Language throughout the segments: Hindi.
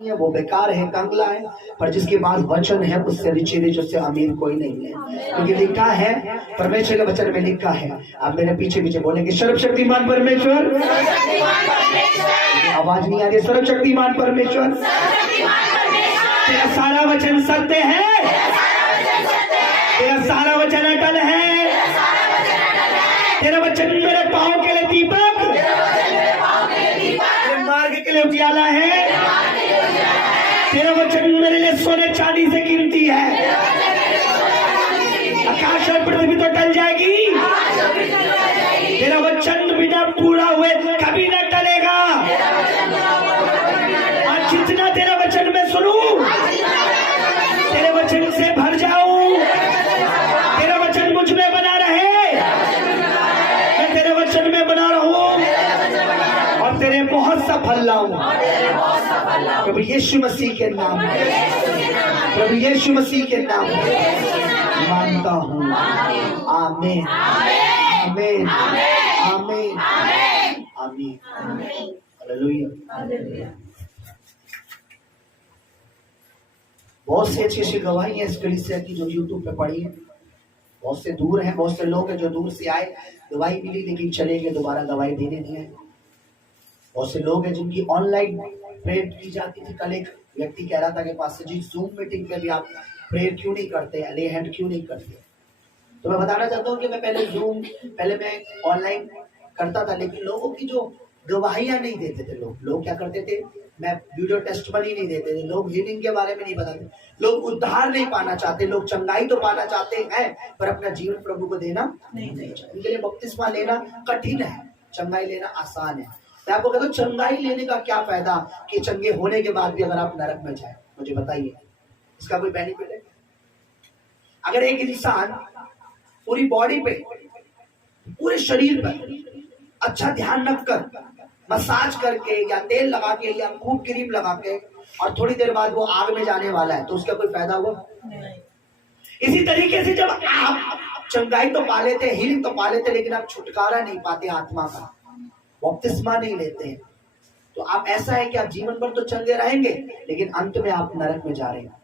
है वो बेकार है, कंगला है, पर जिसके पास वचन है उससे रिच उससे अमीर कोई नहीं है। क्योंकि लिखा है, परमेश्वर के वचन में लिखा है। आप मेरे पीछे पीछे बोलेंगे सर्वशक्तिमान परमेश्वर, आवाज नहीं आ रही, सर्वशक्तिमान परमेश्वर, तेरा सारा वचन सत्य है, तेरा सारा वचन अटल है, तेरा वचन मेरे पाँव के लिए दीपक, मेरे मार्ग के लिए उजियाला है, तेरा वचन मेरे लिए सोने चांदी से कीमती है। आकाश और पृथ्वी तो टल जाएगी, तेरा वचन बिना पूरा हुए कभी न टलेगा। आज जितना तेरा वचन मैं सुनूं, तेरे वचन से भर जाऊं, तेरा वचन मुझ में बना रहे, मैं तेरे वचन में बना रहूं और तेरे बहुत सा फल लाऊं। प्रभु यीशु मसीह के नाम, प्रभु यीशु मसीह के नाम मानता हूँ। आमीन, आमीन, आमीन, आमीन, हालेलुया। बहुत सी अच्छी अच्छी गवाही है इस कलीसिया की जो यूट्यूब पे पड़ी है। बहुत से दूर हैं, बहुत से लोग हैं जो दूर से आए, गवाही मिली लेकिन चले गए, दोबारा गवाही देने नहीं आए। बहुत से लोग हैं जिनकी ऑनलाइन प्रेयर की जाती थी। कल एक व्यक्ति कह रहा था कि पास जी जूम मीटिंग पे भी आप प्रेयर क्यों नहीं करते, ले हैंड क्यों नहीं करते। तो मैं बताना चाहता हूँ कि मैं पहले मैं ऑनलाइन करता था, लेकिन लोगों की जो गवाहियां नहीं देते थे लोग क्या करते थे, मैं वीडियो टेस्टमनी नहीं देते थे, लोग हीलिंग के बारे में नहीं बताते, लोग उद्धार नहीं पाना चाहते, लोग चंगाई तो पाना चाहते हैं पर अपना जीवन प्रभु को देना नहीं चाहते। उनके लिए बपतिस्मा लेना कठिन है, चंगाई लेना आसान है। मैं आपको कहता हूँ चंगाई लेने का क्या फायदा कि चंगे होने के बाद भी अगर आप नरक में जाए, मुझे बताइए इसका कोई बेनिफिट है? अगर एक इंसान पूरी बॉडी पे, पूरे शरीर पर अच्छा ध्यान रखकर मसाज करके या तेल लगा के या खूब क्रीम लगा के और थोड़ी देर बाद वो आग में जाने वाला है, तो उसका कोई फायदा हुआ? इसी तरीके से जब आप चंगाई तो पा लेते, हीलिंग तो पा लेते, लेकिन आप छुटकारा नहीं पाते आत्मा का, बपतिस्मा नहीं लेते हैं, तो आप ऐसा है कि आप जीवन भर तो चंगे रहेंगे लेकिन अंत में आप नरक में जा रहे हैं।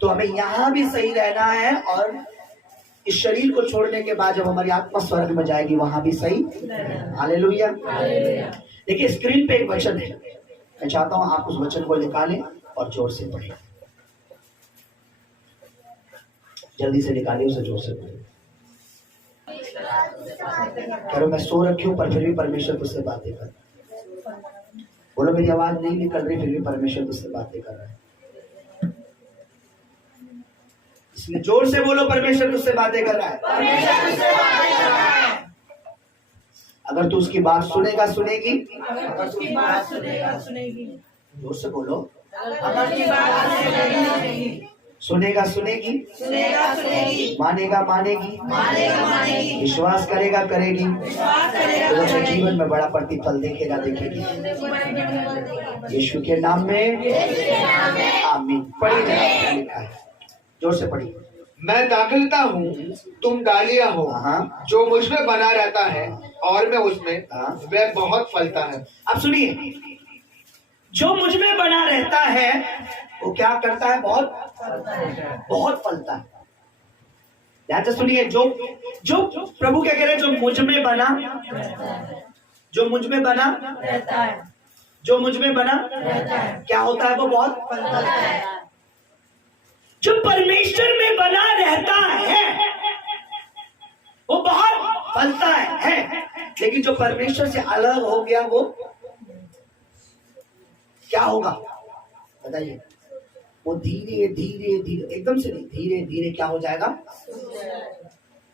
तो हमें यहाँ भी सही रहना है और इस शरीर को छोड़ने के बाद जब हमारी आत्मा स्वर्ग में जाएगी वहां भी सही। हालेलुया। देखिए स्क्रीन पे एक वचन है, मैं चाहता हूं आप उस वचन को निकालें और जोर से पढ़ें। जल्दी से निकालिए उसे, जोर से पढ़ें। करो मैं सो रखी हूं पर फिर भी परमेश्वर तुझसे बातें कर रहा है। बोलो मेरी आवाज नहीं निकल रही फिर भी परमेश्वर तुझसे बातें कर रहा है। इसलिए जोर से बोलो परमेश्वर तुझसे बातें कर रहा है। अगर तू उसकी बात सुनेगा सुनेगी, जोर से बोलो, सुनेगा सुनेगी, मानेगा मानेगी, विश्वास करेगा करेगी, तो अपने जीवन में बड़ा प्रतिफल देखेगा देखेगी। यीशु के नाम में आमीन। पढ़िए, लिखा है, जोर से पढ़िए। मैं दाखिलता हूँ, तुम डालियां हो, जो मुझ में बना रहता है और मैं उसमें, वह बहुत फलता है। अब सुनिए, जो मुझ में बना रहता है वो क्या करता है? बहुत फलता है। ध्यान से सुनिए, जो प्रभु क्या कह रहे हैं, जो मुझ में बना, जो मुझ में बना रहता है, जो मुझ में बना रहता है, क्या होता है? वो बहुत फलता है। जो परमेश्वर में बना रहता है वो बहुत फलता है, लेकिन जो परमेश्वर से अलग हो गया वो क्या होगा बताइए? वो धीरे धीरे धीरे, एकदम से नहीं, धीरे धीरे क्या हो जाएगा?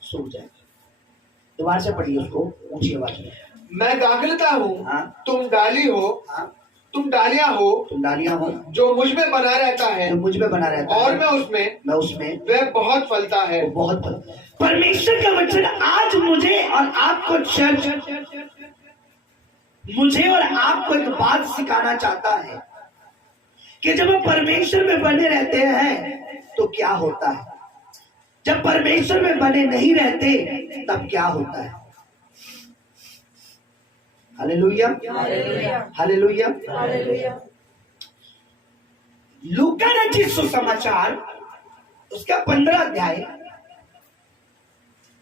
सूख जाएगा। दोबारा से पढ़िए उसको ऊंची आवाज में। मैं दाखिलता हूँ, तुम डाली हो, तुम डालियां हो, जो मुझ में बना रहता है, जो मुझ में बना रहता है, और मैं उसमें, वह बहुत फलता है। बहुत फलता है। परमेश्वर का वचन आज मुझे और आपको मुझे और आपको एक बात सिखाना चाहता है कि जब हम परमेश्वर में बने रहते हैं तो क्या होता है, जब परमेश्वर में बने नहीं रहते तब क्या होता है। Hallelujah, hallelujah, hallelujah. लूका रचित सुसमाचार उसका 15 अध्याय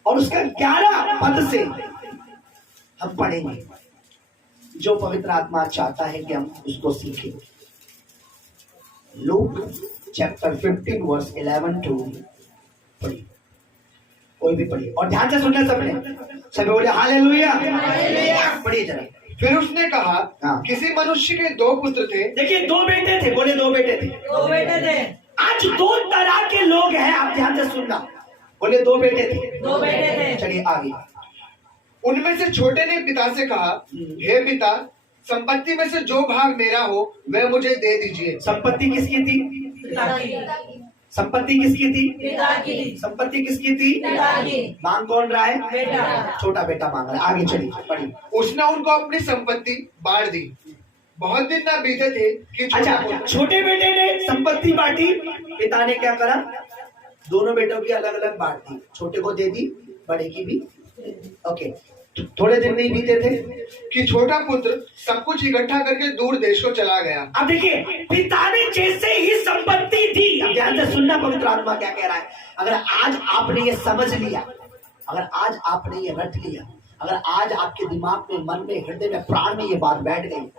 और उसका 11 पद से हम पढ़ेंगे, जो पवित्र आत्मा चाहता है कि हम उसको सीखें। लूक चैप्टर 15 वर्स 11 टू पढ़िए, कोई भी पढ़िए और ध्यान से सुनना सबने, सभी बोले हालेलुया। पढ़िए जरा। फिर उसने कहा, हाँ। किसी मनुष्य के 2 पुत्र थे। देखिए 2 बेटे थे, बोले 2 बेटे थे। 2 बेटे थे। आज 2 तरह के लोग हैं, आप ध्यान से सुनना। बोले 2 बेटे थे। 2 बेटे थे। चलिए आगे। उनमें से छोटे ने पिता से कहा, हे पिता, संपत्ति में से जो भाग मेरा हो वह मुझे दे दीजिए। संपत्ति किसकी थी? पिता की। संपत्ति किसकी थी? पिता की। संपत्ति किसकी थी? पिता की। मांग कौन रहा है? बेटा। छोटा बेटा मांग रहा है। आगे चलिए पढ़िए। उसने उनको अपनी संपत्ति बांट दी। बहुत दिन ना बीते थे कि अच्छा, छोटे बेटे ने संपत्ति बांटी, पिता ने क्या करा? दोनों बेटों की अलग अलग बांट दी, छोटे को दे दी, बड़े की भी। ओके, थोड़े दिन नहीं बीते थे कि छोटा पुत्र सब कुछ इकट्ठा करके दूर देश को चला गया। अब देखिए, पिता ने जैसे ही संपत्ति दी, अब ध्यान से सुनना पवित्र आत्मा क्या कह रहा है। अगर आज आपने ये समझ लिया, अगर आज आपने ये रट लिया, अगर आज आपके दिमाग में, मन में, हृदय में, प्राण में ये बात बैठ गई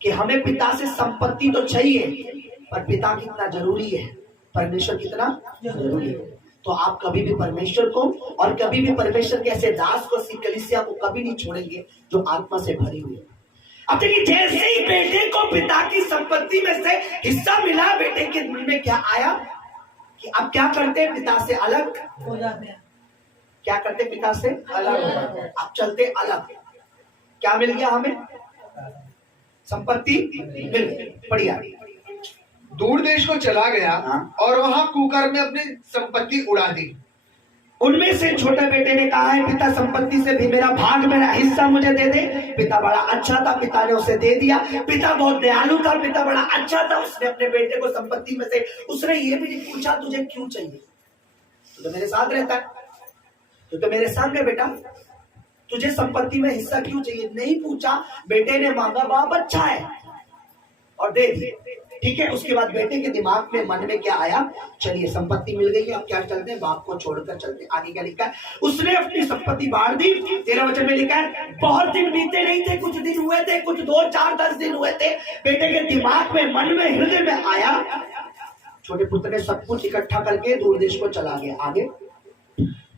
कि हमें पिता से संपत्ति तो चाहिए, पर पिता कितना जरूरी है, परमेश्वर कितना जरूरी है, तो आप कभी भी परमेश्वर को और कभी भी परमेश्वर के ऐसे दास को, कलीसिया को कभी नहीं छोड़ेंगे जो आत्मा से भरी हुई है। अब देखिए, जैसे ही बेटे को पिता की संपत्ति में से हिस्सा मिला, बेटे के दिल में क्या आया कि अब क्या करते हैं? पिता से अलग हो जाते हैं। क्या करते? पिता से अलग, अब चलते अलग। क्या मिल गया हमें? संपत्ति मिल गई। बढ़िया। दूर देश को चला गया। हाँ। और वहां कुकर्म में अपनी संपत्ति उड़ा दी। उनमें से छोटे बेटे ने कहा है, पिता संपत्ति से भी मेरा भाग, मेरा हिस्सा मुझे दे दे। पिता बड़ा अच्छा था, पिता ने उसे दे दिया। पिता बहुत दयालु था, पिता बड़ा अच्छा था, उसने अपने बेटे को संपत्ति में से, उसने ये भी नहीं पूछा तुझे क्यों चाहिए, तो मेरे साथ रहता है, तो मेरे संग है बेटा, तुझे संपत्ति में हिस्सा क्यों चाहिए, नहीं पूछा। बेटे ने मांगा, बाप अच्छा है और दे दी। ठीक है, उसके बाद बेटे के दिमाग में, मन में क्या आया? चलिए संपत्ति मिल गई है, अब क्या चलते हैं? बाप को छोड़कर चलते हैं। आगे क्या लिखा है? उसने अपनी संपत्ति बांट दी। 13 वचन में लिखा है, बहुत दिन बीते नहीं थे, कुछ दिन हुए थे, कुछ 2, 4, 10 दिन हुए थे। बेटे के दिमाग में, मन में, हृदय में आया, छोटे पुत्र ने सब कुछ इकट्ठा करके दूर देश को चला गया। आगे,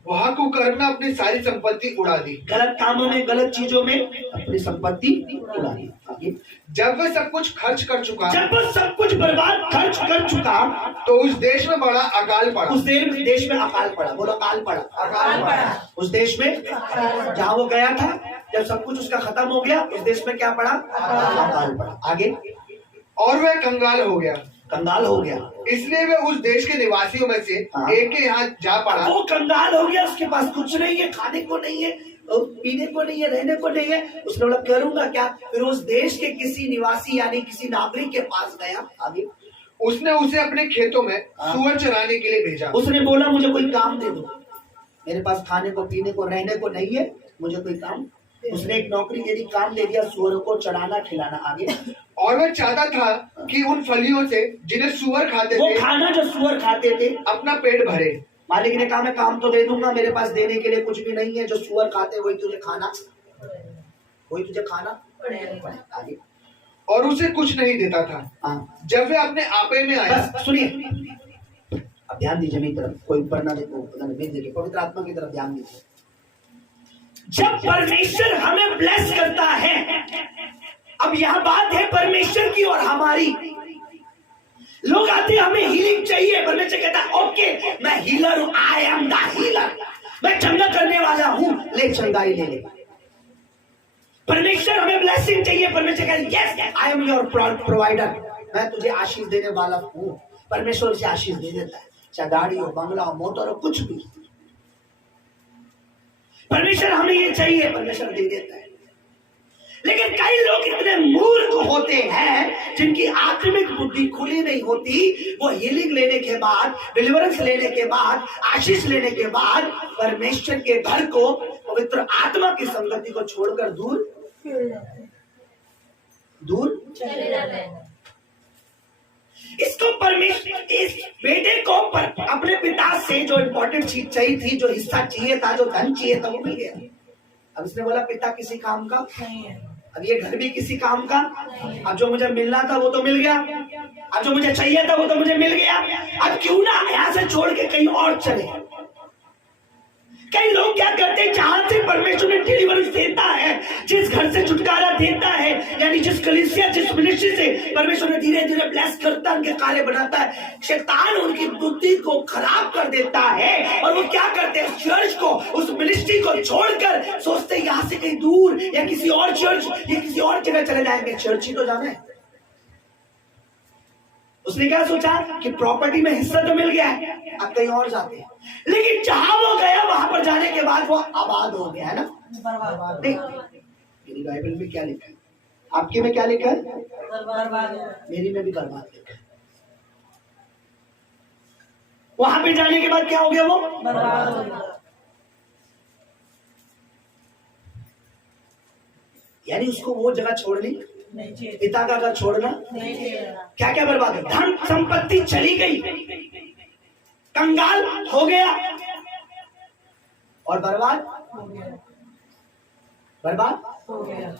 वहां कुकर्म में अपनी सारी संपत्ति उड़ा दी। गलत कामों में, गलत चीजों में अपनी संपत्ति उड़ा दी। आगे, जब वह सब कुछ खर्च कर चुका, जब वो सब कुछ बर्बाद खर्च कर चुका, तो उस देश में बड़ा अकाल पड़ा। उस देश में अकाल पड़ा। बोलो अकाल पड़ा। अकाल पड़ा। उस देश में जहाँ वो गया था, जब सब कुछ उसका खत्म हो गया, उस देश में क्या पड़ा? अकाल पड़ा। आगे, और वह कंगाल हो गया। कंगाल हो गया, इसलिए वह उस देश के निवासियों में से एक के यहाँ जा पड़ा। वो कंगाल हो गया, उसके पास कुछ नहीं है, खाने को नहीं है, पीने को नहीं है, रहने को नहीं है। उसने बोला करूंगा क्या? फिर उस देश के किसी निवासी यानी किसी नागरिक के पास गया। आगे, उसने उसे अपने खेतों में सूअर चराने के लिए भेजा। उसने बोला मुझे कोई काम दे दो, मेरे पास खाने को, पीने को, रहने को नहीं है, मुझे कोई काम। उसने एक नौकरी दे दी, काम दे दिया, सूअरों को चराना खिलाना। आगे, और वह चाहता था कि उन फलियों से जिन्हें सूअर खाते वो थे, खाना जो सूअर खाते थे, अपना पेट भरे। मालिक ने कहा मैं काम तो दे दूंगा, मेरे पास देने के लिए कुछ भी नहीं है, जो सूअर खाते वही तुझे खाना, वही तुझे खाना पड़ेगा। आगे, और उसे कुछ नहीं देता था। हाँ, जब वह अपने आपे में आया। बस सुनिए, अब ध्यान दीजिए मेरी तरफ, कोई ऊपर ना देखो, देखिए, पवित्र आत्मा की तरफ ध्यान दीजिए। जब परमेश्वर हमें ब्लेस करता है, अब यहाँ बात है परमेश्वर की और हमारी। लोग आते हैं, हमें हीलिंग चाहिए, परमेश्वर कहता है ओके मैं हीलर हूं, आई एम द हीलर, मैं चंगा करने वाला हूं, ले चंगाई ले ले। परमेश्वर हमें ब्लेसिंग चाहिए, परमेश्वर कहता है yes I am your provider, मैं तुझे आशीष देने वाला हूं। परमेश्वर से आशीष दे देता है, चाहे गाड़ी हो, बंगला हो, मोटर हो, कुछ भी। परमेश्वर हमें ये चाहिए, परमेश्वर दे देता है। लेकिन कई लोग इतने मूर्ख होते हैं जिनकी आत्मिक बुद्धि खुली नहीं होती, वो हीलिंग लेने के बाद, डिलीवरेंस लेने के बाद, आशीष लेने के बाद परमेश्वर के घर को, पवित्र आत्मा की संगति को छोड़कर दूर चले जाते हैं। इसको परमेश्वर, इस बेटे को अपने पिता से जो इंपॉर्टेंट चीज चाहिए थी, जो हिस्सा चाहिए था, जो धन चाहिए था, वो मिल गया। अब इसने बोला पिता किसी काम का नहीं है। अब ये घर भी किसी काम का। अब जो मुझे मिलना था वो तो मिल गया, अब जो मुझे चाहिए था वो तो मुझे मिल गया। अब क्यों ना यहाँ से छोड़ के कहीं और चले। कई लोग क्या करते हैं, जहां से परमेश्वर ने डिलीवरेंस देता है, जिस घर से छुटकारा देता है, यानी जिस कलीसिया, जिस मिनिस्ट्री से परमेश्वर ने धीरे धीरे ब्लेस करता है, उनके कार्य बनाता है, शैतान उनकी बुद्धि को खराब कर देता है। और वो क्या करते हैं, चर्च को, उस मिनिस्ट्री को छोड़कर सोचते हैं यहाँ से कहीं दूर या किसी और चर्च या किसी और जगह चले जाएंगे। चर्च ही तो जाना है। उसने क्या सोचा कि प्रॉपर्टी में हिस्सा तो मिल गया है, अब कहीं और जाते हैं। लेकिन जहां वो गया वहां पर जाने के बाद वो आबाद हो गया है ना। बर्बाद नहीं, मेरी बाइबल में क्या लिखा है, आपके में क्या लिखा है, बर्बाद मेरी में भी बर्बाद लिखा है। वहां पे जाने के बाद क्या हो गया, वो बर्बाद हो गया। यानी उसको वो जगह छोड़नी, नहीं चाहिए, पिता का घर छोड़ना, नहीं चाहिए। क्या क्या बर्बाद है, धन संपत्ति चली गई, कंगाल हो गया और बर्बाद हो गया, बर्बाद। हो गया।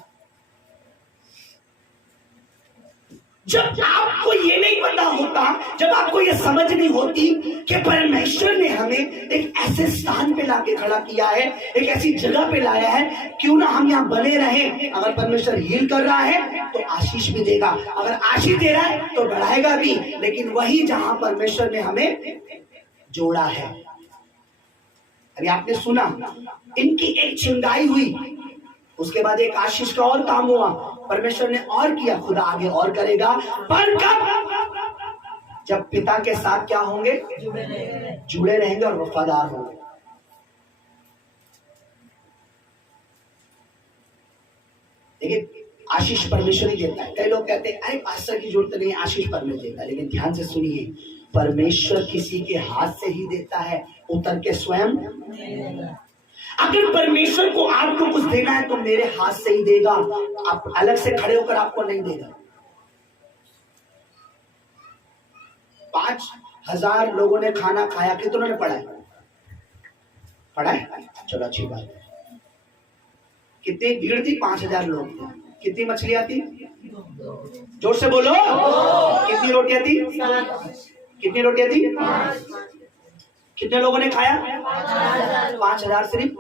जब आपको ये नहीं पता होता, जब आपको ये समझ नहीं होती कि परमेश्वर ने हमें एक ऐसे स्थान पे लाके खड़ा किया है, एक ऐसी जगह पे लाया है, क्यों ना हम यहाँ बने रहें। अगर परमेश्वर हील कर रहा है तो आशीष भी देगा, अगर आशीष दे रहा है तो बढ़ाएगा भी। लेकिन वही जहां परमेश्वर ने हमें जोड़ा है। अभी आपने सुना, इनकी एक चिंगाई हुई, उसके बाद एक आशीष का और काम हुआ, परमेश्वर ने और किया, खुदा आगे और करेगा। पर कब, जब पिता के साथ क्या होंगे, जुड़े रहेंगे और वफादार होंगे। देखिए, आशीष परमेश्वर ही देता है। कई लोग कहते हैं अरे पास्टर की जरूरत नहीं, आशीष परमेश्वर देता है। लेकिन ध्यान से सुनिए, परमेश्वर किसी के हाथ से ही देता है, उतर के स्वयं। अगर परमेश्वर को आपको कुछ देना है तो मेरे हाथ से ही देगा, आप अलग से खड़े होकर आपको नहीं देगा। 5,000 लोगों ने खाना खाया, कितनों ने पढ़ा है, पढ़ा है, चलो अच्छी बात है। कितनी भीड़ थी, 5,000 लोग थे। कितनी मछलियां थी, जोर से बोलो, कितनी रोटियां थी, कितनी रोटियां थी, कितने लोगों ने खाया, 5,000। सिर्फ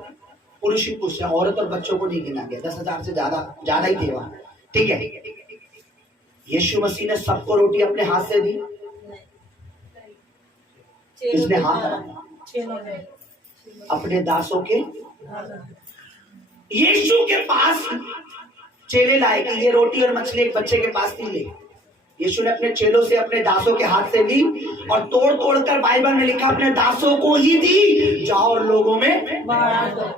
पुरुष ही पुरुष, औरत और बच्चों को नहीं गिना गया। 10,000 से ज्यादा ही थे वहां, ठीक है। यीशु मसीह ने सबको रोटी अपने हाथ से दी, किसने हाथ, अपने दासों के। यीशु के पास चेले लाए कि ये रोटी और मछली एक बच्चे के पास नहीं ले। यीशु ने अपने चेलों से, अपने दासों के हाथ से ली और तोड़ तोड़ कर बाइबल में लिखा अपने दासों को ही दी, जाओ और लोगों में बांट दो।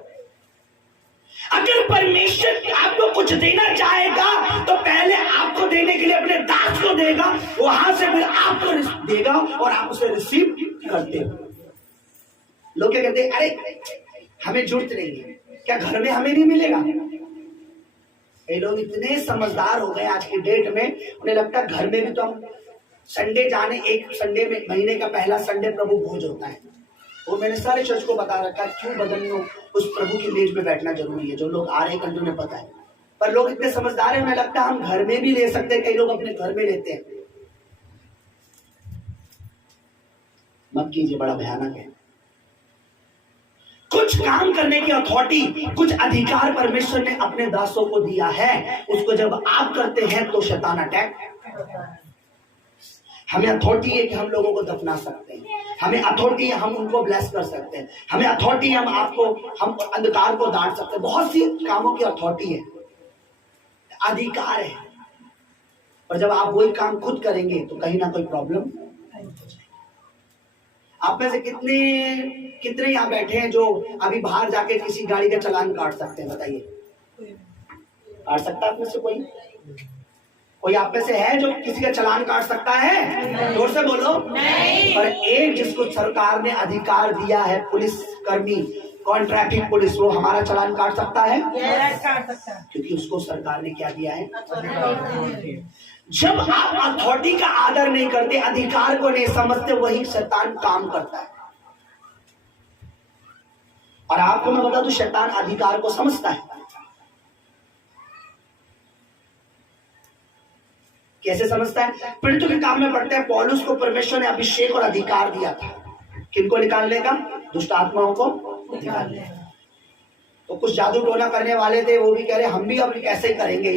अगर परमेश्वर आपको कुछ देना चाहेगा तो पहले आपको देने के लिए अपने दास को देगा, वहां से फिर आपको देगा और आप उसे रिसीव करते हो। लोग क्या कहते हैं, अरे हमें जरूरत नहीं है, क्या घर में हमें नहीं मिलेगा। ये लोग इतने समझदार हो गए आज की डेट में, उन्हें लगता है घर में भी तो हम संडे जाने, एक संडे में, महीने का पहला संडे प्रभु भोज होता है। वो मैंने सारे चर्च को बता रखा है, क्यों बदलने उस प्रभु की मेज में बैठना जरूरी है। जो लोग आ रहे हैं उन्हें पता है, पर लोग इतने समझदार हैं, उन्हें लगता है हम घर में भी ले सकते हैं। कई लोग अपने घर में लेते हैं, मत कीजिए, बड़ा भयानक है। कुछ काम करने की अथॉरिटी, कुछ अधिकार परमेश्वर ने अपने दासों को दिया है, उसको जब आप करते हैं तो शैतान अटैक। हमें अथॉरिटी है कि हम लोगों को दफना सकते हैं, हमें अथॉरिटी है हम उनको ब्लेस कर सकते हैं, हमें अथॉरिटी है हम अंधकार को डांट सकते हैं। बहुत सी कामों की अथॉरिटी है, अधिकार है। और जब आप वही काम खुद करेंगे तो कहीं ना कोई प्रॉब्लम। आप में से कितने यहाँ बैठे हैं जो अभी बाहर जाके किसी गाड़ी का चालान काट सकते हैं, बताइए, काट सकता है आप में से कोई आप में से है जो किसी का चालान काट सकता है? जोर से बोलो नहीं। पर एक जिसको सरकार ने अधिकार दिया है, पुलिस कर्मी, कॉन्ट्रैक्टिंग पुलिस, वो हमारा चालान काट सकता है, काट सकता है, क्योंकि उसको सरकार ने क्या दिया है। जब आप अथॉरिटी का आदर नहीं करते, अधिकार को नहीं समझते, वही शैतान काम करता है। और आपको मैं बता दूं, शैतान अधिकार को समझता है। कैसे समझता है? प्रेरितों के काम में पढ़ते हैं, पौलुस को परमेश्वर ने अभिषेक और अधिकार दिया था। किनको निकालने का? दुष्ट आत्माओं को निकालने का। तो कुछ जादू टोना करने वाले थे, वो भी कह रहे हम भी अब कैसे ही करेंगे,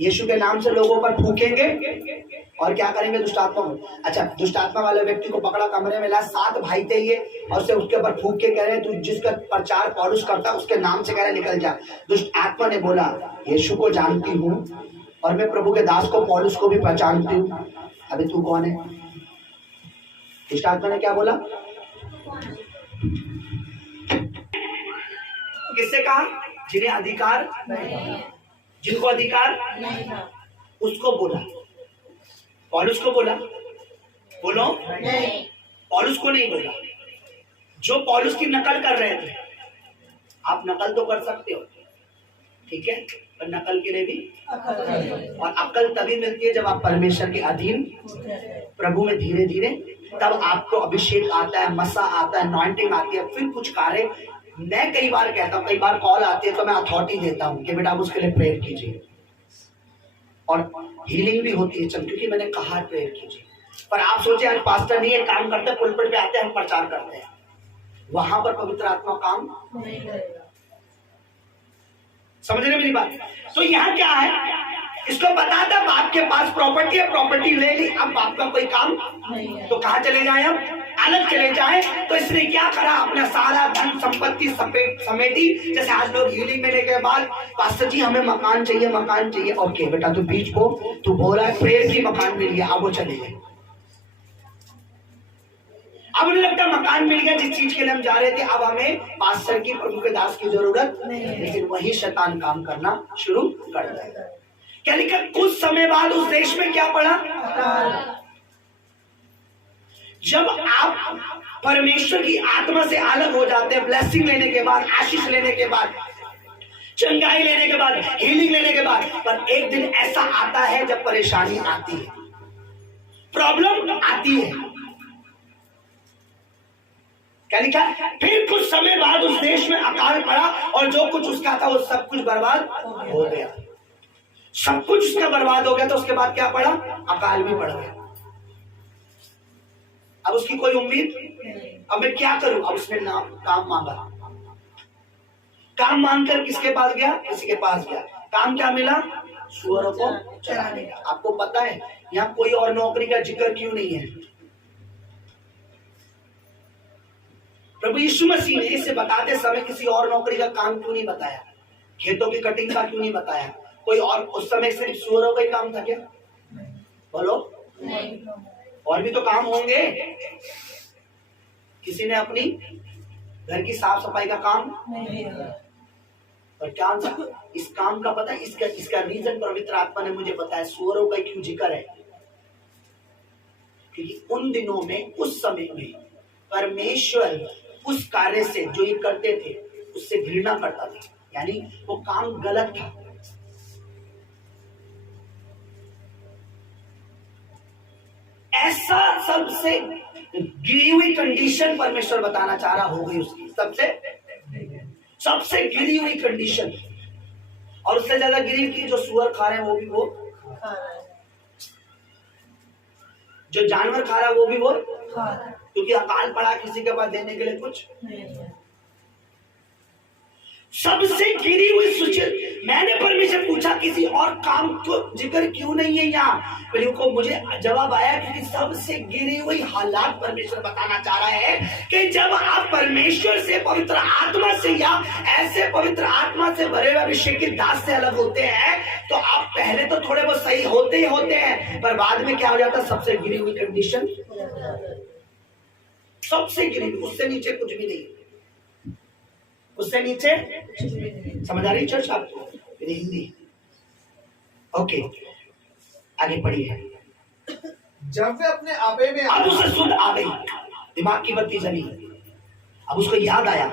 यीशु के नाम से लोगों पर फूकेंगे और क्या करेंगे? दुष्ट आत्मा को। अच्छा, दुष्ट आत्मा वाले व्यक्ति को पकड़ा, कमरे में ला, 7 भाई थे ये, और से उसके ऊपर फूक के कह रहे तू जिसका प्रचार पौलुस करता उसके नाम से कह रहे निकल जा। दुष्ट आत्मा ने बोला यीशु को जानती हूँ और मैं प्रभु के दास को पौलुस को भी पहचानती हूँ, अभी तू कौन है? दुष्ट आत्मा ने क्या बोला? किससे कहा? जिन्हें अधिकार नहीं, जिनको अधिकार नहीं था उसको बोला। पौलुस को बोला? बोलो नहीं, पौलुस को नहीं बोला। जो पौलुस की नकल कर रहे थे, आप नकल तो कर सकते हो, ठीक है, पर नकल के लिए भी और अकल तभी मिलती है जब आप परमेश्वर के अधीन प्रभु में धीरे धीरे, तब आपको अभिषेक आता है, मसा आता है, अनॉइंटिंग आती है, फिर कुछ कार्य। मैं कई बार कहता हूँ, कई बार कॉल आती है तो मैं अथॉरिटी देता हूँ कि बेटा आप उसके लिए प्रेयर कीजिए, और हीलिंग भी होती है, क्योंकि मैंने कहा प्रेयर कीजिए। पर आप सोचे आज पास्टर नहीं है, काम करते, पुलपिट पे आते हैं, हम प्रचार करते हैं, वहां पर पवित्र आत्मा काम नहीं करेगा। समझ रहे मेरी बात? तो यहाँ क्या है, इसको बता था बाप के पास प्रॉपर्टी है, प्रॉपर्टी ले ली, अब बाप का कोई काम नहीं है, तो कहाँ चले जाए? हम अलग चले जाए। तो इसने क्या करा? अपना सारा धन संपत्ति समेटी। जैसे आज लोग हीलिंग मिलने के बाद पास्टर जी हमें मकान चाहिए, मकान चाहिए, ओके बेटा तू बीच को तू बोल रहा है प्रेयर की मकान मिल गया, अब वो चले गए। अब नहीं लगता मकान मिल गया जिस चीज के लिए हम जा रहे थे, अब हमें पास्टर की, प्रभु के दास की जरूरत नहीं। लेकिन वही शैतान काम करना शुरू कर देगा। क्या लिखा? कुछ समय बाद उस देश में क्या पड़ा? जब आप परमेश्वर की आत्मा से अलग हो जाते हैं, ब्लेसिंग लेने के बाद, आशीष लेने के बाद, चंगाई लेने के बाद, हीलिंग लेने के बाद, पर एक दिन ऐसा आता है जब परेशानी आती है, प्रॉब्लम आती है। क्या लिखा? फिर कुछ समय बाद उस देश में अकाल पड़ा और जो कुछ उसका था वो सब कुछ बर्बाद हो गया। सब कुछ उसका बर्बाद हो गया तो उसके बाद क्या पड़ा? अकाल भी पड़ गया। अब उसकी कोई उम्मीद, अब मैं क्या करूं? अब उसने काम मांगा, काम मांगकर किसके पास गया? किसी के पास गया। काम क्या मिला? सुअरों को चराने का। आपको पता है यहाँ कोई और नौकरी का जिक्र क्यों नहीं है? प्रभु यीशु मसीह ने इसे बताते समय किसी और नौकरी का काम क्यों नहीं बताया? खेतों की कटिंग का क्यों नहीं बताया? कोई और? उस समय सिर्फ सुअरों का ही काम था क्या? बोलो नहीं, और भी तो काम होंगे। किसी ने अपनी घर की साफ सफाई का काम नहीं, पर क्या इस काम का पता है? इसका रीजन पवित्र आत्मा ने मुझे बताया। सुअरों का क्यों जिक्र है? क्योंकि उन दिनों में, उस समय में परमेश्वर उस कार्य से जो ये करते थे उससे घृणा करता था, यानी वो काम गलत था। ऐसा सबसे गिरी हुई कंडीशन परमेश्वर बताना चाह रहा हो गई उसकी, सबसे गिरी हुई कंडीशन। और उससे ज्यादा गिरी की जो सुअर खा रहे हैं वो भी वो खा रहा है, जो जानवर खा रहा है वो भी वो खा रहा है, क्योंकि अकाल पड़ा, किसी के पास देने के लिए कुछ नहीं है। सबसे गिरी हुई सूची। मैंने परमेश्वर पूछा किसी और काम को जिक्र क्यों नहीं है यहाँ? को मुझे जवाब आया क्योंकि सबसे गिरी हुई हालात परमेश्वर बताना चाह रहा है कि जब आप परमेश्वर से, पवित्र आत्मा से, या ऐसे पवित्र आत्मा से भरे हुए अभिषेकित दास से अलग होते हैं तो आप पहले तो थोड़े बहुत सही होते ही होते हैं, पर बाद में क्या हो जाता है? सबसे गिरी हुई कंडीशन, सबसे गिरी हुई, उससे नीचे कुछ भी नहीं, उससे नीचे समझ आ रही चर्च आपको? मेरी हिंदी ओके, आगे पढ़िए। जब वे अपने आपे में, अब उसे सुध आ गई, दिमाग की बत्ती जली। अब उसको याद आया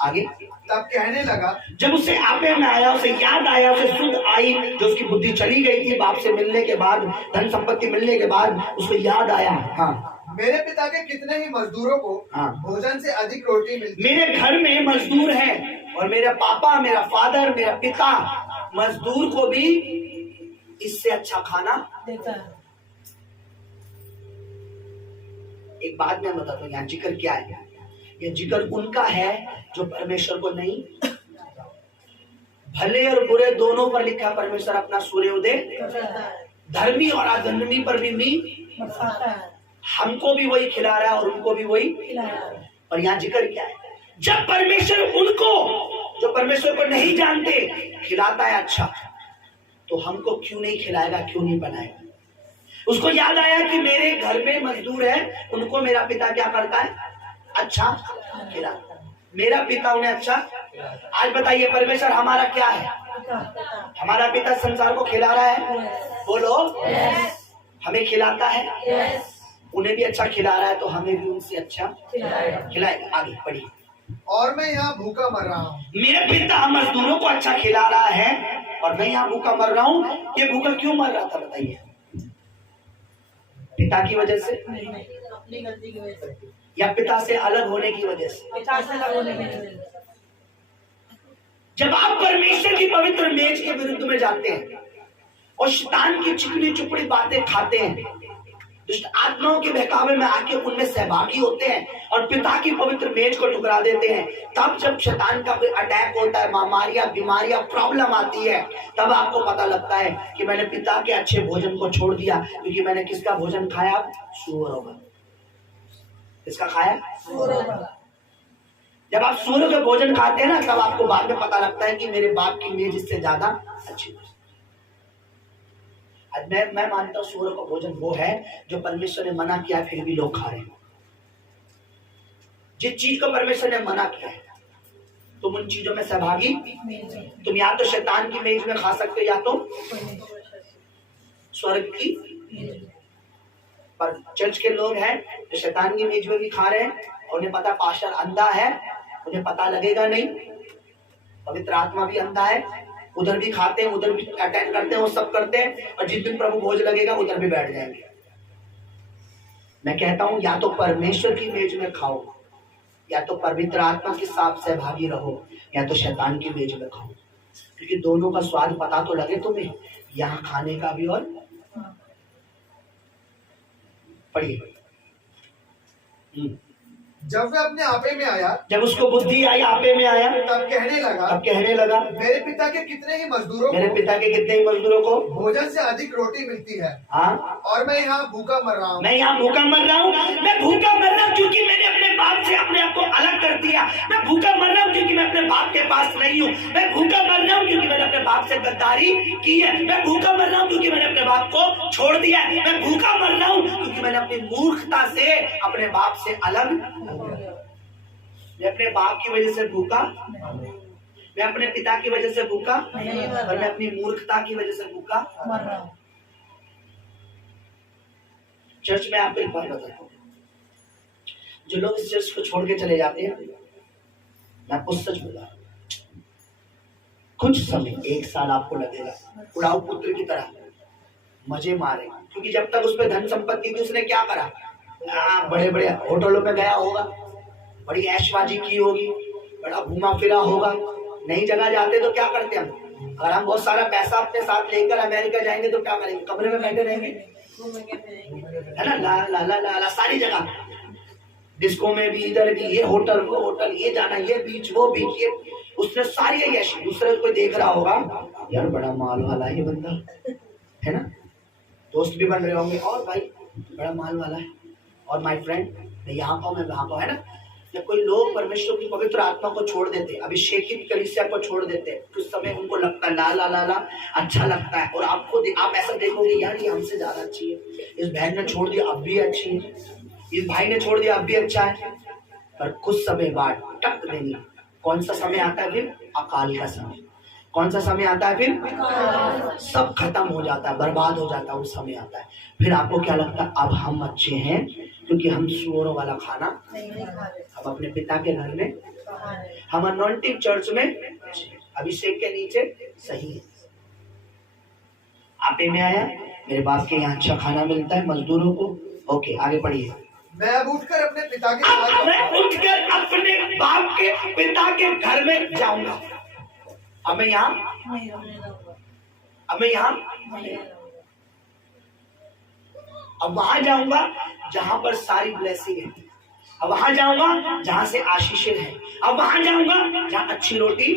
आगे। तब कहने लगा, जब उसे आपे में आया, उसे याद आया, उसे सुध आई, जो उसकी बुद्धि चली गई थी बाप से मिलने के बाद, धन संपत्ति मिलने के बाद, उसको याद आया, हाँ, मेरे पिता के कितने ही मजदूरों को हाँ, भोजन से अधिक रोटी मिलती है। मेरे घर में मजदूर है और मेरा पापा, मेरा फादर, मेरा पिता मजदूर को भी इससे अच्छा खाना देता है। एक बात मैं बताता हूँ, यहाँ जिक्र क्या है? ये जिक्र उनका है जो परमेश्वर को नहीं, भले और बुरे दोनों पर लिखा परमेश्वर अपना सूर्योदय करता है, धर्मी और अधर्मी पर भी बरसाता है, हमको भी वही खिला रहा है और उनको भी वही। खिलाया है। और यहाँ जिक्र क्या है? जब परमेश्वर उनको जो परमेश्वर को नहीं जानते खिलाता है अच्छा, तो हमको क्यों नहीं खिलाएगा, क्यों नहीं बनाएगा? उसको याद आया कि मेरे घर में मजदूर है, उनको मेरा पिता क्या करता है? अच्छा खिलाता है। मेरा पिता उन्हें अच्छा। आज बताइए परमेश्वर हमारा क्या है? पिता, हमारा पिता संसार को खिला रहा है, यस, बोलो, यस, हमें खिलाता है, यस, उन्हें भी अच्छा खिला रहा है, तो हमें भी उनसे अच्छा खिलाया। खिलाएगा। आगे पढ़िए। और मैं यहाँ भूखा मर रहा हूँ। मेरे पिता मजदूरों को अच्छा खिला रहा है और मैं यहाँ भूखा मर रहा हूँ। ये भूखा क्यों मर रहा था बताइए? पिता की वजह से नहीं, अपनी गलती की वजह से, या पिता से अलग होने की वजह से? पिता से अलग होने की वजह से। जब आप परमेश्वर की पवित्र मेज के विरुद्ध में जाते हैं और शैतान की चिकनी चुपड़ी बातें खाते हैं, दुष्ट आत्माओं के बहकावे में आके उनमें सहभागी होते हैं और पिता की पवित्र मेज को टुकरा देते हैं, तब जब शैतान का कोई अटैक होता है, महामारियां, बीमारियां, प्रॉब्लम आती है, तब आपको पता लगता है कि मैंने पिता के अच्छे भोजन को छोड़ दिया, क्योंकि मैंने किसका भोजन खाया? सूअरों का। किसका खाया? सूअरों का। जब आप सूअरों के भोजन खाते हैं ना, तब आपको बाद में पता लगता है कि मेरे बाप की मेज इससे ज्यादा अच्छी है। आज मैं मानता हूं सूअरों का भोजन वो है जो परमेश्वर ने मना किया फिर भी लोग खा रहे हैं। जिस चीज को परमेश्वर ने मना किया है तुम उन चीजों में सहभागी, तुम या तो शैतान की मेज में खा सकते हो या तो स्वर्ग की। पर चर्च के लोग हैं जो शैतान की मेज में भी खा रहे हैं और उन्हें पता पास्टर अंधा है, उन्हें पता लगेगा नहीं, पवित्र आत्मा भी अंधा है, उधर भी खाते हैं, उधर भी अटेंड करते हैं, वो सब करते हैं, और जिस दिन प्रभु भोज लगेगा उधर भी बैठ जाएंगे। मैं कहता हूं या तो परमेश्वर की मेज में खाओ, या तो पवित्र आत्मा के साथ सहभागी रहो, या तो शैतान की मेज में खाओ, क्योंकि दोनों का स्वाद पता तो लगे तुम्हें, यहाँ खाने का भी। और पढ़िए। जब वह अपने आपे में आया, जब उसको बुद्धि आई, आपे में आया, तब कहने लगा, अब कहने लगा, मेरे पिता के कितने ही मजदूरों मेरे को पिता के कितने ही मजदूरों को भोजन से अधिक रोटी मिलती है, हाँ, और मैं यहाँ भूखा मर रहा हूँ। मैं यहाँ भूखा मर रहा हूँ। मैं भूखा मर रहा हूँ क्योंकि मैंने अपने बाप से अपने आप को अलग कर दिया। मैं भूखा मर रहा हूँ क्योंकि मैं अपने बाप के पास नहीं हूँ। मैं भूखा मर रहा हूँ क्योंकि मैंने अपने बाप से गद्दारी की है। मैं भूखा मर रहा हूँ क्योंकि मैंने अपने बाप को छोड़ दिया है। मैं भूखा मर रहा हूँ क्योंकि मैंने अपनी मूर्खता से अपने बाप से अलग, मैं अपने बाप की वजह से भूखा, मैं अपने पिता की वजह से भूखा, और मैं अपनी मूर्खता की वजह से भूखा मर रहा हूँ। चर्च में आपको एक बात बताता हूँ, जो लोग इस चर्च को छोड़ के चले जाते हैं, मैं आपको सच बोला, कुछ समय, 1 साल आपको लगेगा उड़ाऊ पुत्र की तरह मजे मारे, क्योंकि जब तक उस पर धन संपत्ति थी उसने क्या करा? बड़े बड़े होटलों में गया होगा, बड़ी ऐशबाजी की होगी, बड़ा घूमा फिरा होगा। नई जगह जाते तो क्या करते हम? अगर हम बहुत सारा पैसा अपने साथ लेकर अमेरिका जाएंगे तो क्या करेंगे? कमरे में बैठे रहेंगे, है ना? ला ला ला ला, ला सारी जगह, डिस्को में भी, इधर भी, ये होटल वो होटल, ये जाना, ये बीच वो बीच, ये उसने सारी ऐसी। दूसरे कोई देख रहा होगा, यार बड़ा माल वाला है ये बंदा, है ना? दोस्त भी बन रहे होंगे, और भाई बड़ा माल वाला है, और माय फ्रेंड मैं यहाँ का हूँ, मैं वहाँ का हूँ, है ना? जब कोई लोग परमेश्वर की पवित्र आत्मा को छोड़ देते, अभिषेकित कलीसिया को छोड़ देते, कुछ समय उनको लगता है ला ला ला ला अच्छा लगता है, और आपको आप ऐसा देखोगे यार ये हमसे ज्यादा अच्छी है, इस बहन ने छोड़ दिया अब भी अच्छी है, इस भाई ने छोड़ दिया अब भी अच्छा है। पर कुछ समय बाद टक देनी, कौन सा समय आता है फिर? अकाल का समय। कौन सा समय आता है फिर? सब खत्म हो जाता है, बर्बाद हो जाता है, उस समय आता है। फिर आपको क्या लगता है? अब हम अच्छे हैं क्योंकि हम सूअरों वाला खाना अब अपने पिता के घर में। हम अनॉइंटिंग चर्च में अभिषेक के नीचे सही है। आपे में आया, मेरे बाप के यहाँ अच्छा खाना मिलता है मजदूरों को। ओके, आगे पढ़िए। मैं अब उठकर अपने पिता के पास अब मैं जाऊंगा। उठकर अपने बाप के पिता के घर में जाऊंगा। अब मैं यहाँ नहीं रहूंगा। अब मैं यहाँ नहीं रहूंगा। अब वहां जाऊंगा जहां पर सारी ब्लेसिंग है। अब वहां जाऊंगा जहां से आशीषें हैं। अब वहां जाऊंगा जहां अच्छी रोटी।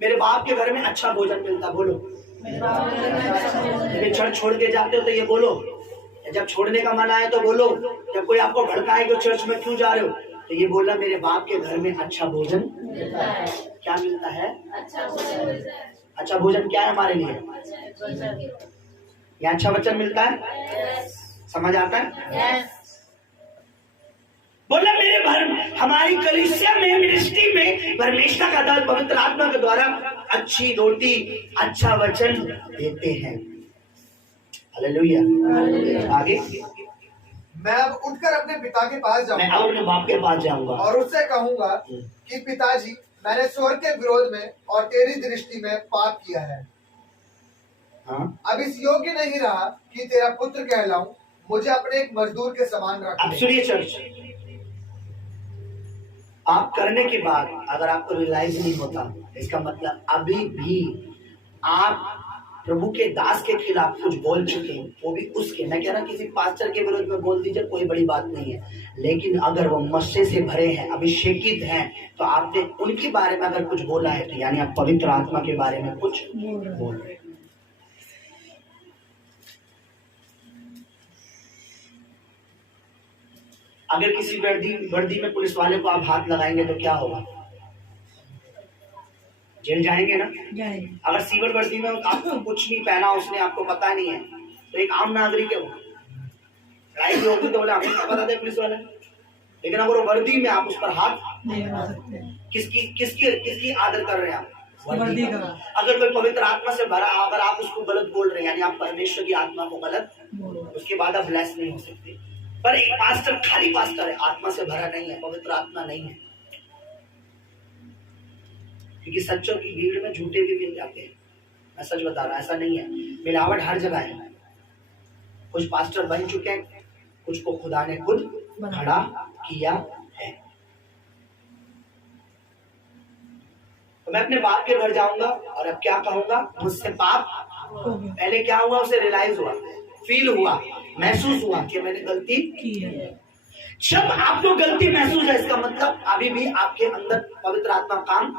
मेरे बाप के घर में अच्छा भोजन मिलता। बोलो। जब चर्च छोड़ के जाते हो तो ये बोलो। जब छोड़ने का मन आए तो बोलो। जब कोई आपको भड़काए कि चर्च में क्यों जा रहे हो तो ये बोलना, मेरे बाप के घर में अच्छा भोजन मिलता है। क्या मिलता है? अच्छा भोजन मिलता है। अच्छा भोजन क्या है हमारे लिए? या अच्छा वचन मिलता है। समझ आता है? बोला मेरे भर हमारी कलीसिया में, मिनिस्ट्री में परमेश्वर का दल पवित्र आत्मा के द्वारा अच्छी रोटी, अच्छा वचन देते हैं। हालेलुया। आगे। मैं अब उठकर अपने पिता के पास मैं जाऊंगा अब अपने बाप के पास जाऊंगा और उससे कहूंगा कि पिताजी, मैंने स्वर्ग के विरोध में और तेरी दृष्टि में पाप किया है। हाँ? अब इस योग्य नहीं रहा कि तेरा पुत्र कहलाऊं। मुझे अपने एक मजदूर के समान रख अब ले। सुनिए चर्च, आप करने के बाद अगर आपको रियलाइज नहीं होता, इसका मतलब अभी भी आप प्रभु के दास के खिलाफ कुछ बोल चुके हैं। वो भी उसके, मैं कह रहा किसी पास्टर के विरोध में बोल दीजिए, कोई बड़ी बात नहीं है। लेकिन अगर वो मस्से से भरे हैं, अभिषेकित हैं, तो आपने उनके बारे में अगर कुछ बोला है तो यानी आप पवित्र आत्मा के बारे में कुछ बोल रहे हैं। अगर किसी वर्दी में पुलिस वाले को आप हाथ लगाएंगे तो क्या होगा? जेल जाएंगे ना। जाएंगे। अगर सिविल वर्दी में आपको कुछ नहीं पहना, उसने आपको पता नहीं है, तो एक आम नागरिक है वो, लड़ाई भी होगी तो बोले हमें पता था पुलिस वाले। लेकिन अगर वो वर्दी में आप उस पर हाथ नहीं लगा सकते। किसकी किसकी किसकी आदर कर रहे हैं आप? वर्दी का। अगर कोई पवित्र आत्मा से भरा, अगर आप उसको गलत बोल रहे हैं यानी आप परमेश्वर की आत्मा को गलत, उसके बाद आप ब्लेस नहीं हो सकते। पर एक पास्टर खाली पास्टर है, आत्मा से भरा नहीं है, पवित्र आत्मा नहीं है। क्योंकि सच्चों की भीड़ में झूठे भी मिल जाते हैं। मैं सच बता रहा, ऐसा नहीं है, मिलावट हर जगह है। कुछ पास्टर बन चुके हैं, कुछ को खुदा ने खुद खड़ा किया है। तो मैं अपने बाप के घर जाऊंगा और अब क्या कहूंगा? मुझसे पाप पहले क्या हुआ, उसे रियलाइज हुआ, फील हुआ, महसूस हुआ कि मैंने गलती की है। जब आपको गलती महसूस है, इसका मतलब अभी भी आपके अंदर पवित्र आत्मा काम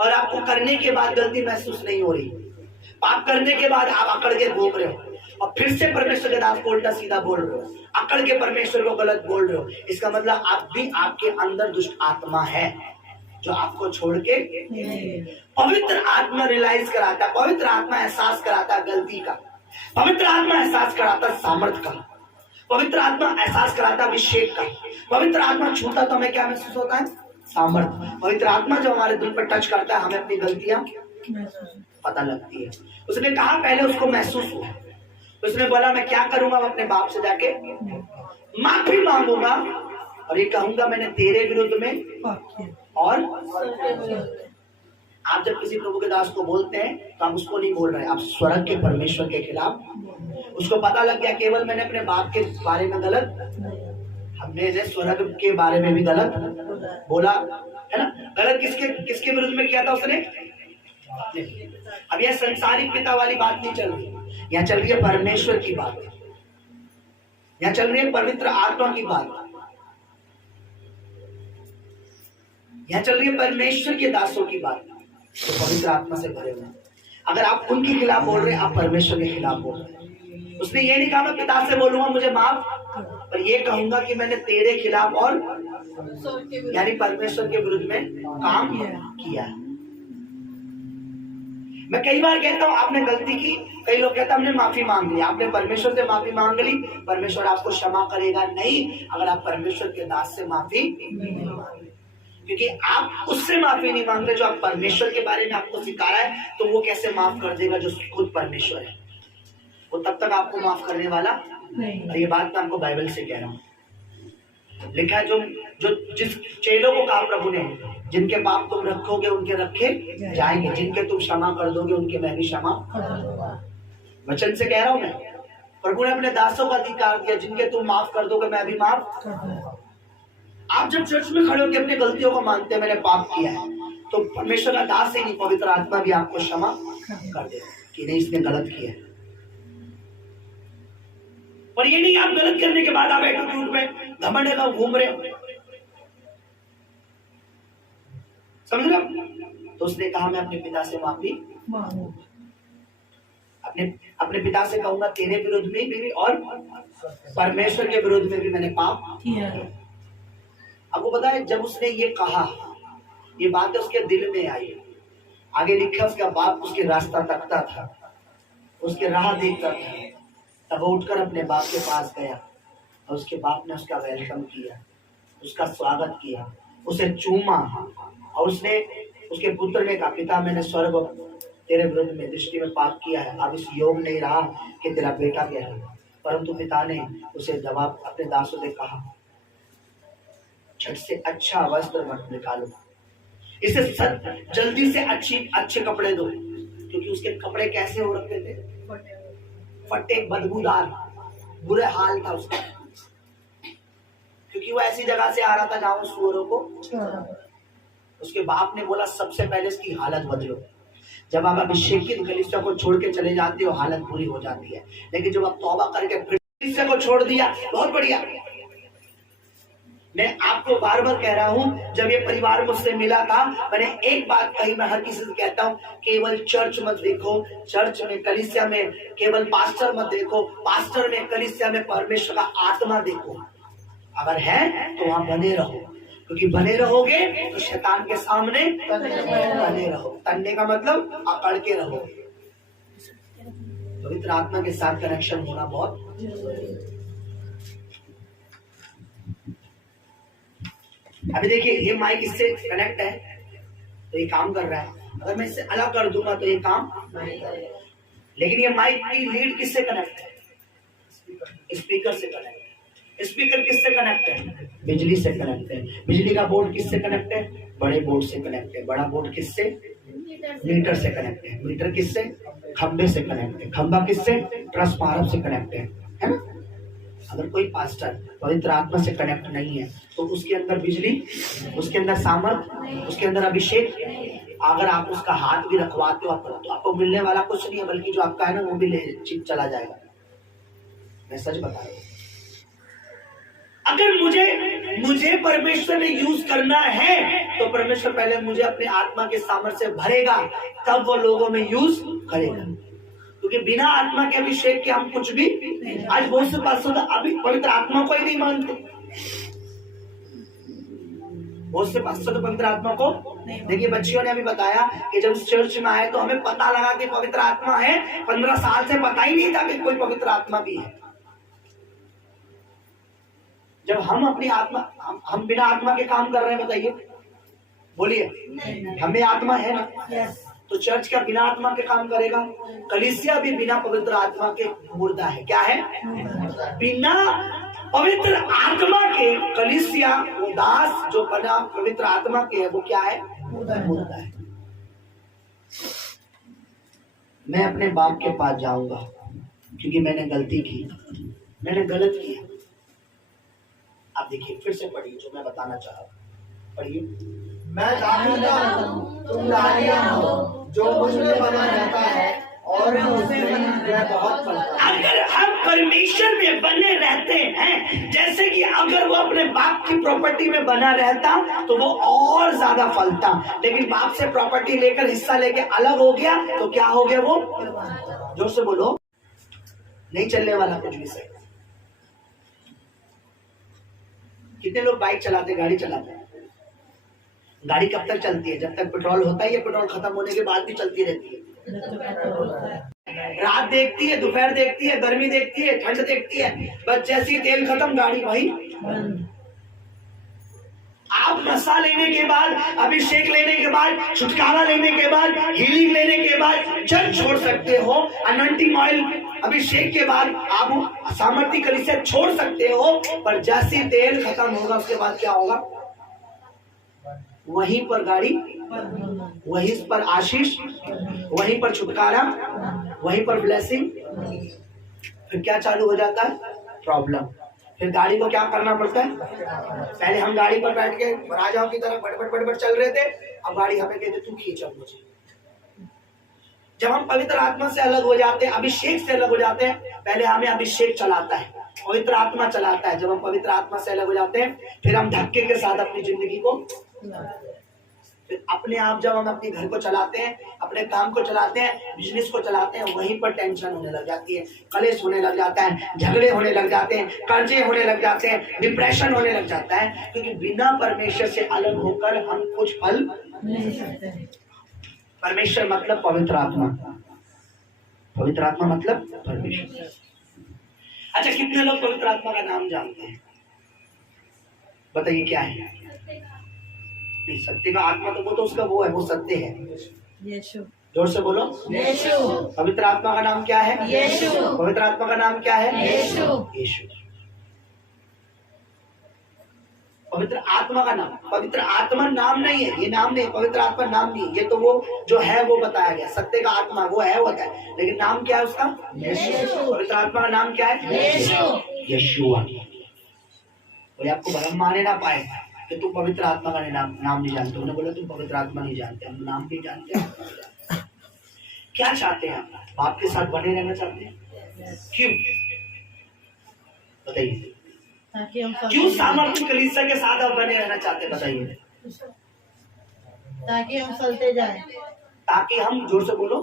और आपको करने के बाद गलती महसूस नहीं हो रही। पाप करने के बाद आप अकड़ के घूम रहे हो और फिर से परमेश्वर के दास को उल्टा सीधा बोल रहे हो, अकड़ के परमेश्वर को गलत बोल रहे हो। इसका मतलब आप भी, आपके अंदर दुष्ट आत्मा है जो आपको छोड़ के। पवित्र आत्मा रियलाइज कराता, पवित्र आत्मा एहसास कराता गलती का, पवित्र आत्मा एहसास कराता सामर्थ का, पवित्र आत्मा एहसास कराता अभिषेक का। पवित्र आत्मा छूता तो हमें क्या महसूस होता है? सामर्थ। पवित्र आत्मा जब हमारे दिल पर टच करता है, हमें अपनी गलतियां पता लगती है। उसने कहा पहले उसको महसूस हुआ, उसने बोला मैं क्या करूंगा, मैं अपने बाप से जाके माफी मांगूंगा और ये कहूंगा मैंने तेरे विरुद्ध में। और आप जब किसी प्रभु के दास को बोलते हैं तो आप उसको नहीं बोल रहे, आप स्वर्ग के परमेश्वर के खिलाफ। उसको पता लग गया केवल मैंने अपने बाप के बारे में गलत, हमने स्वर्ग के बारे में भी गलत बोला है ना। गलत किसके किसके विरुद्ध में किया था उसने? अब यह संसारिक पिता वाली बात नहीं चल रही, यहाँ चल रही है परमेश्वर की बात, यहाँ चल रही है पवित्र आत्मा की बात, यहाँ चल रही है परमेश्वर के दासों की बात। तो पवित्र आत्मा से भरे हुए, अगर आप उनके खिलाफ बोल रहे हैं, आप परमेश्वर के खिलाफ बोल रहे हैं। उसने ये नहीं कहा मैं पिता से बोलूंगा मुझे माफ, पर ये कहूंगा कि मैंने तेरे खिलाफ और यानी परमेश्वर के विरुद्ध में काम किया। मैं कई बार कहता हूं आपने गलती की, कई लोग कहते हैं हमने माफी मांग ली, आपने परमेश्वर से माफी मांग ली, परमेश्वर आपको क्षमा करेगा नहीं अगर आप परमेश्वर के दास से माफी नहीं मांगे। क्योंकि आप उससे माफी नहीं मांग रहे जो आप परमेश्वर के बारे में आपको सिखा रहा है, तो वो कैसे माफ कर देगा जो खुद परमेश्वर है? वो तब तक आपको माफ करने वाला नहीं। और ये बात मैं आपको बाइबल से कह रहा हूँ। लिखा है जो जो जिस चेलों को कहा प्रभु ने, जिनके पाप तुम रखोगे उनके रखे जाएंगे, जिनके तुम क्षमा कर दोगे उनके मैं भी क्षमा। वचन से कह रहा हूं मैं, प्रभु ने अपने दासों का अधिकार दिया, जिनके तुम माफ कर दोगे मैं भी माफ। आप जब चर्च में खड़े होकर अपनी गलतियों को मानते हैं, मैंने पाप किया है, तो परमेश्वर का दास ही नहीं पवित्र आत्मा भी आपको क्षमा कर दे कि नहीं इसने गलत किया। पर ये नहीं आप गलत करने के बाद आप एटीट्यूड में घमंड का घूम रहे हो, समझ रहे हो? तो उसने कहा मैं अपने पिता से माफी, अपने पिता से कहूंगा तेरे विरुद्ध में भी और परमेश्वर के विरुद्ध में भी मैंने पाप किया। आपको पता है जब उसने ये कहा, ये बातें उसके दिल में आई, आगे लिखा उसका बाप उसके रास्ता तकता था, उसके राह देखता था, तब वो उठकर अपने बाप के पास गया और उसके बाप ने उसका वेलकम किया, उसका स्वागत किया, उसे चूमा और उसने उसके पुत्र ने कहा पिता मैंने स्वर्ग तेरे विरुद्ध में दृष्टि में पाप किया है, अब इस योग नहीं रहा कि तेरा बेटा कहलाए। परंतु पिता ने उसे जवाब अपने दासों से कहा झट से अच्छा वस्त्र मत निकालो, इसे जल्दी से अच्छे कपड़े दो, क्योंकि उसके कपड़े कैसे हो रखे थे, फटे बदबूदार, बुरे हाल था उसका, क्योंकि वो ऐसी जगह से आ रहा था जहां सुअरों को। उसके बाप ने बोला सबसे पहले इसकी हालत बदलो। जब आप अभिषेकित कलीसिया को छोड़ के चले जाते हो हालत बुरी हो जाती है, लेकिन जब आप तौबा करके फिर कलीसिया को छोड़ दिया बहुत बढ़िया। मैं आपको बार बार कह रहा हूं, जब ये परिवार मुझसे मिला था मैंने एक बात कही, मैं हर किसी से कहता हूं केवल चर्च मत देखो, चर्च में कलीसिया में केवल पास्टर मत देखो, पास्टर में कलीसिया में परमेश्वर का आत्मा देखो। अगर है तो वहां बने रहो, क्योंकि बने रहोगे तो शैतान के सामने बने रहो। तन्ने का मतलब अकड़ के रहो। पवित्र आत्मा के साथ कनेक्शन होना बहुत। अभी देखिए ये माइक इससे कनेक्ट है तो ये काम कर रहा है, अगर मैं इससे अलग कर दूंगा तो ये काम नहीं करेगा। लेकिन ये माइक की लीड किससे कनेक्ट है? स्पीकर से कनेक्ट है। स्पीकर किससे कनेक्ट है? बिजली से कनेक्ट है। बिजली का बोर्ड किससे कनेक्ट है? बड़े बोर्ड से कनेक्ट है। बड़ा बोर्ड किससे? मीटर से कनेक्ट है। मीटर किससे? खंबे से कनेक्ट है। खंबा किससे? ट्रांसफार्मर से कनेक्ट है ना? अगर कोई पास्टर पवित्र आत्मा से कनेक्ट नहीं है तो उसके अंदर बिजली, उसके अंदर सामर्थ, उसके अंदर अभिषेक, अगर आप उसका हाथ भी रखवाते हो तो आपको मिलने वाला कुछ नहीं है, बल्कि जो आपका है ना वो भी चिप चला जाएगा। मैं सच बता रहा हूं। अगर मुझे परमेश्वर ने यूज करना है तो परमेश्वर पहले मुझे अपने आत्मा के सामर्थ्य से भरेगा, तब वो लोगों में यूज करेगा। क्योंकि बिना आत्मा के अभिषेक के हम कुछ भी। आज बहुत से पास्टर अभी पवित्र आत्मा को ही नहीं मानते। बहुत से पास्टर तो पवित्र आत्मा को, देखिए बच्चियों ने अभी बताया कि जब चर्च में आए तो हमें पता लगा कि पवित्र आत्मा है। 15 साल से पता ही नहीं था कि कोई पवित्र आत्मा भी है। जब हम अपनी आत्मा, हम बिना आत्मा के काम कर रहे हैं, बताइए, बोलिए, हमें आत्मा है ना? तो चर्च क्या बिना आत्मा के काम करेगा? कलीसिया भी बिना पवित्र आत्मा के मुर्दा है। क्या है? बिना पवित्र आत्मा के कलीसिया, वो दास जो बना पवित्र आत्मा के है वो क्या है? मुर्दा है। मैं अपने बाप के पास जाऊंगा क्योंकि मैंने गलती की, मैंने गलत किया। आप देखिए फिर से पढ़िए जो मैं बताना चाह रहा हूं, पढ़िए। मैं जानता हूँ तुम डालियां हो, जो मुझ में बना रहता है और मैं उसमें वह बहुत फलता है। अगर हम परमेश्वर में बने रहते हैं, जैसे कि अगर वो अपने बाप की प्रॉपर्टी में बना रहता तो वो और ज्यादा फलता, लेकिन बाप से प्रॉपर्टी लेकर हिस्सा लेके अलग हो गया तो क्या हो गया? वो जोर से बोलो, नहीं चलने वाला कुछ भी सही। कितने लोग बाइक चलाते, गाड़ी चलाते हैं? गाड़ी कब तक चलती है? जब तक पेट्रोल होता है या पेट्रोल खत्म होने के बाद भी चलती रहती है? रात देखती है, दोपहर देखती है, गर्मी देखती है, ठंड देखती है, बस जैसे ही तेल खत्म गाड़ी भाई। आप नशा लेने के बाद, अभिषेक लेने के बाद, छुटकारा लेने के बाद, हीलिंग लेने के बाद जल छोड़ सकते हो। अनॉइंटिंग ऑयल अभिषेक के बाद आप सामर्थ्य कलीसिया छोड़ सकते हो, पर जैसे तेल खत्म होगा उसके बाद क्या होगा? वहीं पर गाड़ी, वहीं पर आशीष, वहीं पर छुटकारा, वहीं पर ब्लेसिंग। फिर क्या चालू हो जाता है? प्रॉब्लम। फिर गाड़ी को क्या करना पड़ता है? पहले हम गाड़ी पर बैठ के राजाओं की तरह बड़बड़ चल रहे थे, अब गाड़ी हमें कहते तू खींच अब मुझे। जब हम पवित्र आत्मा से अलग हो जाते हैं, अभिषेक से अलग हो जाते हैं, पहले हमें अभिषेक चलाता है, पवित्र आत्मा चलाता है। जब हम पवित्र आत्मा से अलग हो जाते हैं, फिर हम धक्के के साथ अपनी जिंदगी को, फिर अपने आप जब हम अपने घर को चलाते हैं, अपने काम को चलाते हैं, बिजनेस को चलाते हैं, वहीं पर टेंशन होने लग जाती है, कलेश होने लग जाता है, झगड़े होने लग जाते हैं, कर्जे होने लग जाते हैं, डिप्रेशन होने लग जाता है, क्योंकि बिना परमेश्वर से अलग होकर हम कुछ फल नहीं सकते। परमेश्वर मतलब पवित्र आत्मा, पवित्र आत्मा मतलब परमेश्वर। अच्छा, कितने लोग पवित्र आत्मा का नाम जानते हैं? बताइए क्या है? नहीं, सत्य का आत्मा तो वो तो उसका वो है, वो सत्य है। यीशु। जोर से बोलो, यीशु। पवित्र आत्मा का नाम क्या है? यीशु। पवित्र आत्मा का नाम क्या है? यीशु। यीशु। पवित्र आत्मा का नाम, पवित्र आत्मा नाम नहीं है, ये नाम नहीं, पवित्र आत्मा नाम नहीं, ये तो वो जो है वो बताया गया, सत्य का आत्मा वो है, होता है, लेकिन नाम क्या है उसका? यीशु। पवित्र आत्मा का नाम क्या है? यीशु। यशुआ। कोई आपको भ्रम माने ना पाए कि तुम पवित्र आत्मा का नाम नहीं जानते। उन्होंने बोला तुम पवित्र आत्मा नहीं जानते, हम नाम भी जानते हैं। क्या चाहते हैं? बाप के साथ बने रहना चाहते हैं? क्यों बताइए? ताकि हम क्यों सामर्थ्य कलीसिया के साथ आप बने रहना चाहते हैं? बताइए। ताकि हम चलते जाएं। ताकि हम, जोर से बोलो,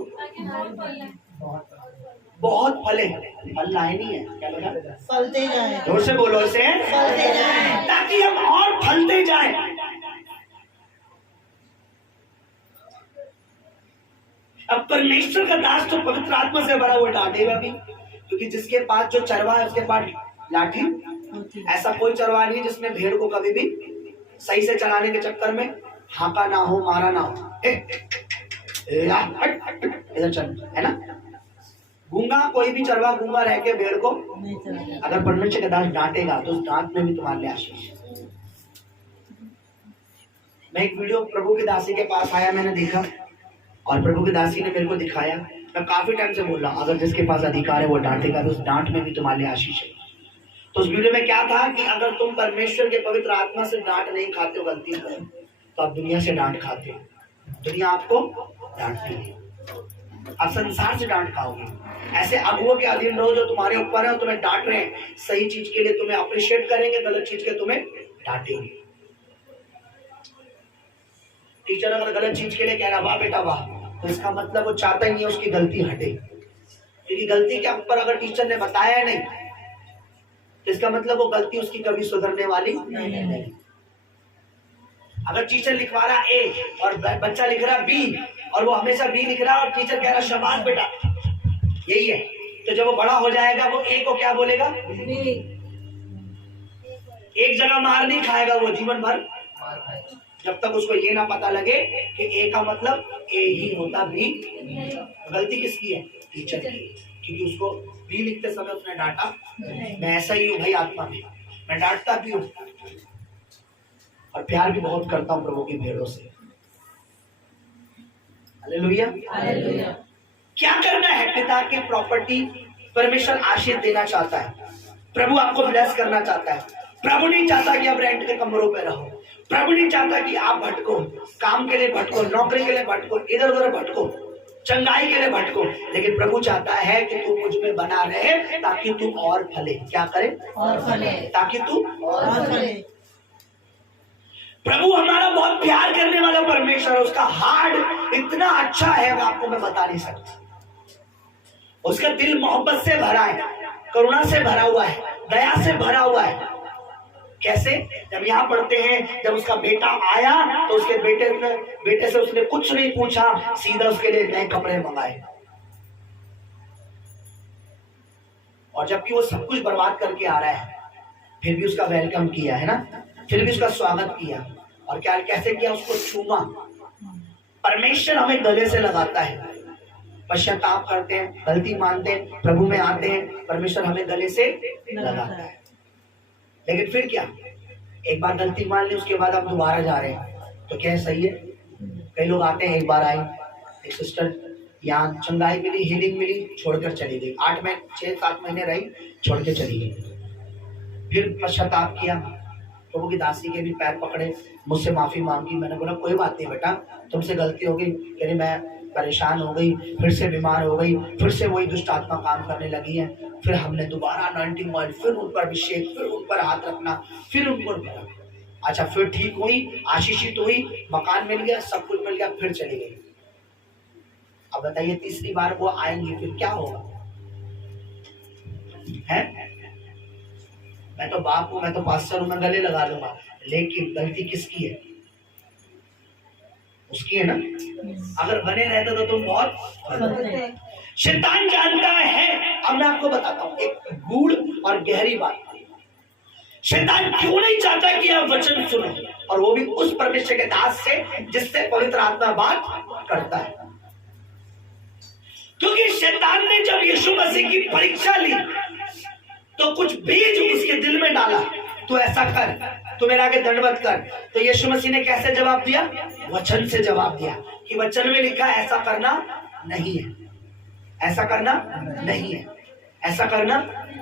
बहुत फले। फल लाए नहीं है, क्या बोला? फलते जाएं। जोर से बोलो इसे, फलते जाएं। ताकि हम और फलते जाएं। अब परमेश्वर का दास तो पवित्र आत्मा से भरा हुआ डांटेगा भी, क्योंकि जिसके पास जो चरवा है उसके पास लाठी। ऐसा कोई चरवा नहीं जिसमें भेड़ को कभी भी सही से चलाने के चक्कर में हाका ना हो, मारा ना हो, इधर चल, है ना? गूंगा, कोई भी चरवा गूंगा रह के भेड़ को नहीं चलते। अगर परमेश्वर का दास डांटेगा तो उस डांट में भी तुम्हारे लिए आशीष। मैं एक वीडियो प्रभु की दासी के पास आया, मैंने देखा और प्रभु की दासी ने मेरे को दिखाया। मैं काफी टाइम से बोल रहा हूँ, अगर जिसके पास अधिकार है वो डांटेगा तो उस डांट में भी तुम्हारे लिए आशीष है। तो उस वीडियो में क्या था कि अगर तुम परमेश्वर के पवित्र आत्मा से डांट नहीं खाते हो गलती से, तो आप दुनिया से डांट खाते हो। दुनिया आपको डांटती है, आप संसार से डांट खाओगे। ऐसे अगुओं के अधीन रहो जो तुम्हारे ऊपर है और तुम्हें डांट रहे हैं, सही चीज के लिए तुम्हें अप्रिशिएट करेंगे, गलत चीज के तुम्हें डांटेंगे। टीचर अगर गलत चीज के लिए कह रहा वाह बेटा वाह, तो इसका मतलब वो चाहता ही नहीं है उसकी गलती हटे, क्योंकि गलती के ऊपर अगर टीचर ने बताया नहीं तो इसका मतलब वो गलती उसकी कभी सुधरने वाली नहीं। अगर टीचर लिखवा रहा ए और बच्चा लिख रहा बी और वो हमेशा बी लिख रहा और टीचर कह रहा शाबाश बेटा यही है, तो जब वो बड़ा हो जाएगा वो ए को क्या बोलेगा? एक जगह मार नहीं खाएगा वो जीवन भर, जब तक उसको ये ना पता लगे कि ए का मतलब ए ही होता, बी। गलती किसकी है? टीचर की, क्योंकि उसको बी लिखते समय उसने डांटा। मैं ऐसा ही हूँ भाई, आत्मा में मैं डांटता भी हूँ और प्यार भी बहुत करता हूँ प्रभु की भेड़ों से। हालेलुया। क्या करना है? पिता की प्रॉपर्टी परमेश्वर आशीष देना चाहता है, प्रभु आपको ब्लेस करना चाहता है। प्रभु नहीं चाहता कि आप रेंट के कमरों पे रहो, प्रभु नहीं चाहता कि आप भटको, काम के लिए भटको, नौकरी के लिए भटको, इधर उधर भटको, चंगाई के लिए भटको, लेकिन प्रभु चाहता है कि तू मुझ में बना रहे ताकि तू और फले। क्या करे? और फले। ताकि तू और फले। प्रभु हमारा बहुत प्यार करने वाला परमेश्वर है, उसका हार्ट इतना अच्छा है आपको मैं बता नहीं सकता। उसका दिल मोहब्बत से भरा है, करुणा से भरा हुआ है, दया से भरा हुआ है। कैसे? जब यहाँ पढ़ते हैं जब उसका बेटा आया तो उसके बेटे से उसने कुछ नहीं पूछा, सीधा उसके लिए नए कपड़े मंगाए, और जबकि वो सब कुछ बर्बाद करके आ रहा है फिर भी उसका वेलकम किया, है ना? फिर भी उसका स्वागत किया। और क्या कैसे किया? उसको चूमा। परमेश्वर हमें गले से लगाता है, पश्चाताप करते हैं, गलती मानते हैं, प्रभु में आते हैं, परमेश्वर हमें गले से लगाता है। लेकिन फिर क्या? एक बार गलती मान ली, उसके बाद आप दोबारा जा रहे हैं तो क्या सही है? कई लोग आते हैं, एक बार आई, एक सिस्टर यहाँ चंगाई मिली, हीलिंग मिली, छोड़कर चली गई। 6-7 महीने रही, छोड़ के चली गई। फिर पश्चाताप किया, प्रभु की दासी के भी पैर पकड़े, मुझसे माफी मांगी। मैंने बोला कोई बात नहीं बेटा, तुमसे गलती हो गई। कह रही मैं परेशान हो गई, फिर से बीमार हो गई, फिर से वही दुष्ट आत्मा काम करने लगी है। फिर हमने दोबारा अनॉइंटिंग ऑयल, फिर उन पर अभिषेक, फिर उन पर हाथ रखना, फिर उनको करा। अच्छा, फिर ठीक हुई, आशीषित हुई, मकान मिल गया, सब कुछ मिल गया, फिर चली गई। अब बताइए तीसरी बार वो आएंगी, फिर क्या होगा? है? मैं तो बाप हूं, मैं तो पास्टर हूं, मैं गले लगा लूंगा, लेकिन गलती किसकी है? उसकी है ना। अगर बने रहते तो तुम बहुत। शैतान जानता है। अब मैं आपको बताता हूं एक गूढ़ और गहरी बात। शैतान क्यों नहीं चाहता कि आप वचन सुनो, और वो भी उस परमेश्वर के दास से जिससे पवित्र आत्मा बात करता है। क्योंकि शैतान ने जब यीशु मसीह की परीक्षा ली तो कुछ बीज उसके दिल में डाला, तू ऐसा कर, तू मेरे आगे दंडवत कर। तो यीशु मसीह ने कैसे जवाब दिया? वचन से जवाब दिया कि वचन में लिखा ऐसा करना नहीं है, ऐसा करना नहीं है, ऐसा करना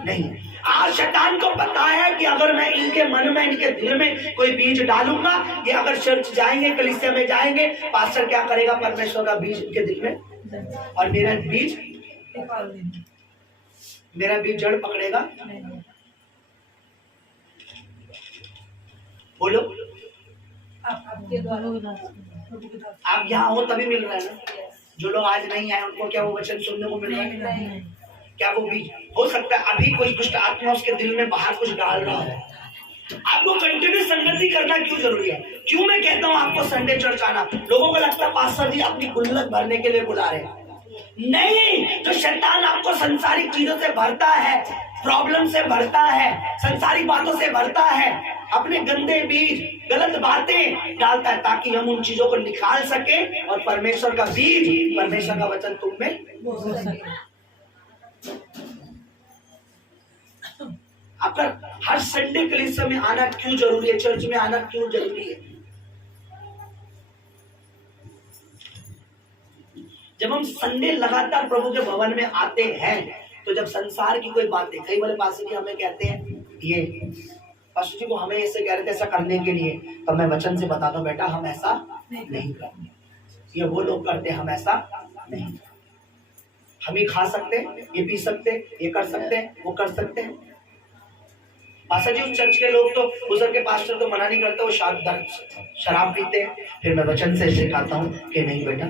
नहीं है। आज शैतान को पता है कि अगर मैं इनके मन में, इनके दिल में कोई बीज डालूंगा, ये अगर चर्च जाएंगे, कलीसिया में जाएंगे, पास्टर क्या करेगा? परमेश्वर का बीज इनके दिल में, और मेरा बीज जड़ पकड़ेगा। बोलो, आप यहाँ हो तभी मिल रहा है ना। जो लोग आज नहीं आए उनको क्या वो वचन सुनने को मिल रहा है? क्या वो बीज? हो सकता है अभी कोई दुष्ट आत्मा उसके दिल में बाहर कुछ डाल रहा है। आपको कंटिन्यू संगति करना क्यों जरूरी है? क्यों मैं कहता हूँ आपको संडे चर्च आना? लोगों को लगता है पास्टर जी अपनी गुल्लक भरने के लिए बुला रहे हैं। नहीं, जो शैतान आपको संसारिक चीजों से भरता है, प्रॉब्लम से भरता है, संसारिक बातों से भरता है, अपने गंदे बीज, गलत बातें डालता है, ताकि हम उन चीजों को निकाल सके और परमेश्वर का बीज, परमेश्वर का वचन तुम में। आपका हर संडे कलीसिया में आना क्यों जरूरी है? चर्च में आना क्यों जरूरी है? जब हम संडे लगातार प्रभु के भवन में आते हैं तो जब संसार की कोई बातें, कई वाले पास्टर जी हमें कहते हैं, ये पास्टर जी को हमें ऐसे कह रहे थे ऐसा करने के लिए, तो मैं वचन से बताता हूँ बेटा हम ऐसा नहीं करते। ये वो लोग करते, हम ऐसा नहीं। हम ही खा सकते, ये पी सकते, ये कर सकते, वो कर सकते हैं। पास्टर जी उस चर्च के लोग तो, उधर के पास्टर तो मना नहीं करते, वो शराब पीते हैं। फिर मैं वचन से सिखाता हूँ कि नहीं बेटा,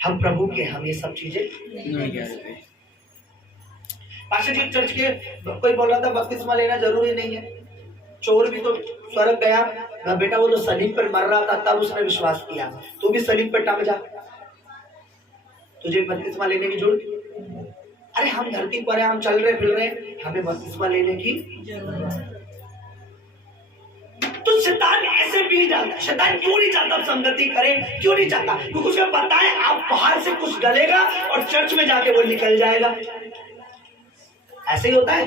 हम प्रभु के, हम ये सब चीजें नहीं कर सकते। पास्टर जी चर्च के कोई बोल रहा था बपतिस्मा लेना जरूरी नहीं है, चोर भी तो स्वर्ग गया ना बेटा, वो तो सलीब पर मर रहा था तब उसने विश्वास किया, तू भी सलीब पर टंग जा, तुझे बपतिस्मा लेने की जरूरत? अरे हम धरती पर है, हम चल रहे फिर रहे, हमें बपतिस्मा लेने की जरूरत? तो शैतान ऐसे बीज डालता है। शैतान क्यों नहीं चाहता आप संगति करें? क्यों नहीं चाहता? क्योंकि उसे पता है आप बाहर से कुछ डलेगा और चर्च में जाके वो निकल जाएगा। ऐसे ही होता है।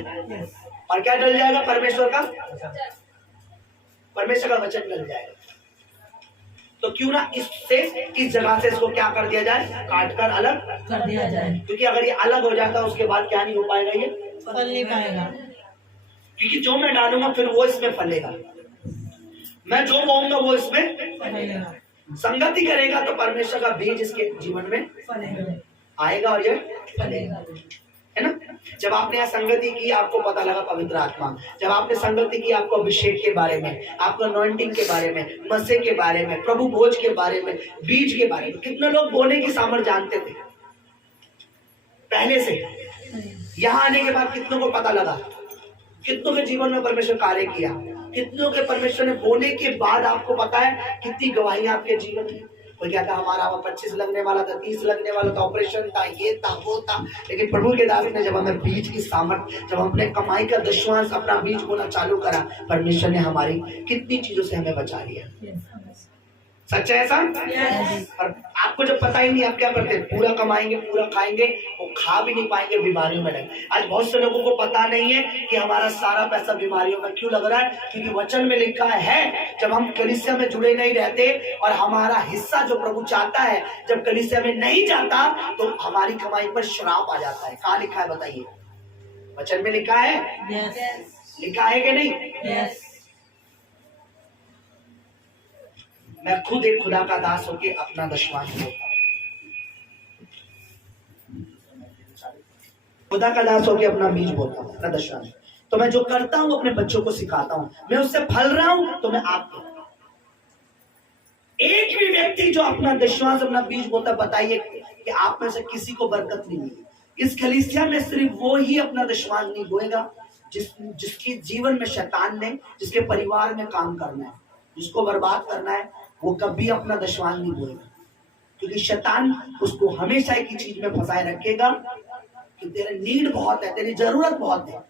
और क्या डल जाएगा? परमेश्वर का वचन डल जाएगा। तो क्यों ना इससे, इस जगह से इसको क्या कर दिया जाए? काट कर अलग कर दिया जाए। क्योंकि अगर ये अलग हो जाता है उसके बाद क्या नहीं हो पाएगा, ये फल नहीं पाएगा। क्योंकि जो मैं डालूंगा फिर वो इसमें फलेगा, मैं जो बोऊंगा वो इसमें फलेगा। संगति करेगा तो परमेश्वर का बीज इसके जीवन में आएगा और ये फलेगा, है ना। जब आपने यहाँ संगति की आपको पता लगा पवित्र आत्मा, जब आपने संगति की आपको अभिषेक के बारे में, आपको अनॉइंटिंग के बारे में, मसीह के बारे में, प्रभु भोज के बारे में, बीज के बारे में। कितने लोग बोने की सामर्थ जानते थे पहले से? यहाँ आने के बाद कितनों को पता लगा? कितनों के जीवन में परमेश्वर कार्य किया? कितनों के परमेश्वर ने बोने के बाद आपको पता है कितनी गवाहियां आपके जीवन में? कोई कहता हमारा 25 लगने वाला था, 30 लगने वाला था, ऑपरेशन था, ये था वो था, लेकिन प्रभु के दास ने जब हमें बीज की सामर्थ, जब हमने कमाई का दशवांश अपना बीज बोना चालू करा, परमेश्वर ने हमारी कितनी चीजों से हमें बचा लिया। सच है ऐसा? और आपको जब पता ही नहीं आप क्या करते, पूरा कमाएंगे, पूरा खाएंगे, वो खा भी नहीं पाएंगे, बीमारियों में लगे। आज बहुत से लोगों को पता नहीं है कि हमारा सारा पैसा बीमारियों में क्यों लग रहा है, क्योंकि वचन में लिखा है जब हम कलीसिया में जुड़े नहीं रहते और हमारा हिस्सा जो प्रभु चाहता है जब कलीसिया में नहीं जाता तो हमारी कमाई पर श्राप आ जाता है। कहाँ लिखा है बताइए? वचन में लिखा है, लिखा है कि नहीं? मैं खुद एक खुदा का दास होके अपना दशवांश बोलता हूं, खुदा का दास होके अपना बीज बोलता हूं, अपना दशवांश। तो मैं जो करता हूं अपने बच्चों को सिखाता हूं, मैं उससे फल रहा हूं तो मैं आपको, एक भी व्यक्ति जो अपना दशवांश अपना बीज बोलता, बताइए कि आप में से किसी को बरकत नहीं मिली। इस कलीसिया में सिर्फ वो ही अपना दशवांश नहीं बोएगा जिसकी जीवन में शैतान ने, जिसके परिवार में काम करना है, जिसको बर्बाद करना है, वो कभी अपना दशवांश नहीं बोएगा, क्योंकि शैतान उसको हमेशा एक ही चीज में फंसाए रखेगा कि तेरे नीड बहुत है, तेरी जरूरत बहुत है।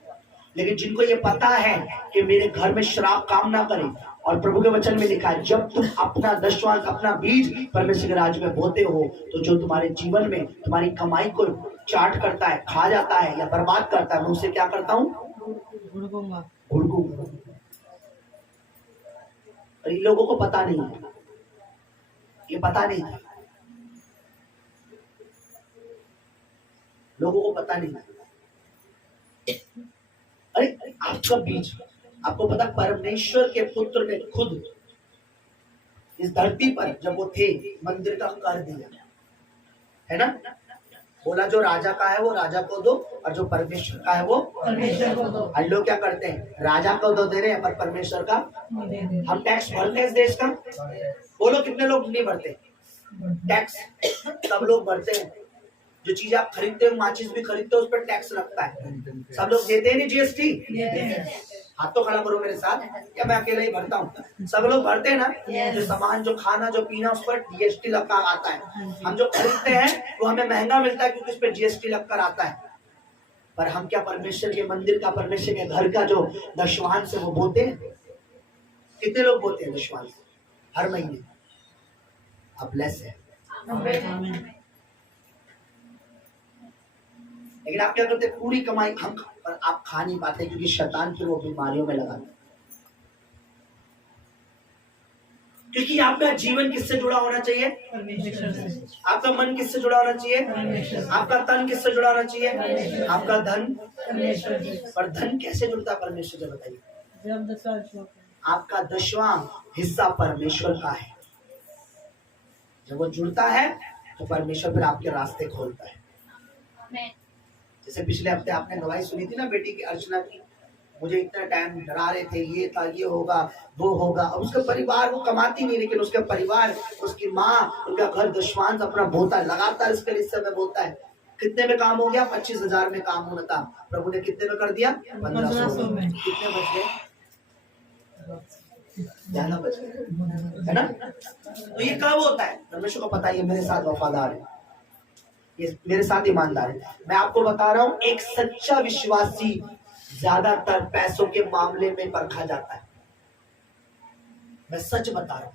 लेकिन जिनको ये पता है कि मेरे घर में श्राप काम ना करे, और प्रभु के वचन में लिखा है जब तुम अपना दशवांश अपना बीज परमेश्वर के राज्य में बोते हो तो जो तुम्हारे जीवन में तुम्हारी कमाई को चाट करता है, खा जाता है या बर्बाद करता है, मैं उसे क्या करता हूँ? घुड़कूंगा। और इन लोगों को पता नहीं है, ये पता नहीं है, लोगों को पता नहीं है। अरे आपका बीज, आपको पता परमेश्वर के पुत्र ने खुद इस धरती पर जब वो थे मंदिर का कर दिया है ना, बोला जो राजा का है वो राजा को दो और जो परमेश्वर का है वो परमेश्वर को दो। हम लोग क्या करते हैं, राजा को दो दे रहे हैं पर परमेश्वर का, हम टैक्स भरते हैं इस देश का। बोलो कितने लोग नहीं भरते टैक्स? सब लोग भरते हैं। जो चीज आप खरीदते हो, माचिस भी खरीदते हो, उस पर टैक्स लगता है। सब लोग देते हैं नहीं जीएसटी? हाथ तो खड़ा करो मेरे साथ, या मैं अकेला ही भरता हूँ? सब लोग भरते हैं ना। जो सामान, जो खाना, जो पीना, उस पर जीएसटी लग कर आता है। हम जो खरीदते हैं वो हमें महंगा मिलता है क्योंकि उस पर जीएसटी लग कर आता है। पर हम क्या परमेश्वर के मंदिर का, परमेश्वर के घर का जो दशवांश है वो बोते हैं? कितने लोग बोते हैं दशवांश हर महीने? आप ब्लेस है। लेकिन आप क्या करते हैं, पूरी कमाई हम, पर आप खा नहीं पाते क्योंकि शैतान फिर वो बीमारियों में लगाता है। क्योंकि आपका जीवन किससे जुड़ा होना चाहिए? आपका मन किससे जुड़ा होना चाहिए? आपका तन किससे जुड़ा होना चाहिए? आपका धन। पर धन कैसे जुड़ता है परमेश्वर से, बताइए? आपका दशवां हिस्सा परमेश्वर का है। जब वो जुड़ता है तो परमेश्वर फिर आपके रास्ते खोलता है। जैसे पिछले हफ्ते आपने गवाही सुनी थी ना बेटी की, अर्चना की, मुझे इतना टाइम डरा रहे थे, ये था, ये होगा, वो होगा। अब उसका परिवार, वो कमाती नहीं लेकिन उसका परिवार, उसकी माँ, उनका घर दशवांश अपना बोता है, लगातार इसके हिस्से में बोता है। कितने में काम हो गया? 25,000 में काम होना था, प्रभु ने कितने में कर दिया? 1500 में। कितने बच गए? ज्यादा बच गए, है ना? तो ये कब होता है? परमेश्वर को पता है ये मेरे साथ वफादार है, ये मेरे साथ ईमानदार है। मैं आपको बता रहा हूं, एक सच्चा विश्वासी ज्यादातर पैसों के मामले में परखा जाता है। मैं सच बता रहा हूं,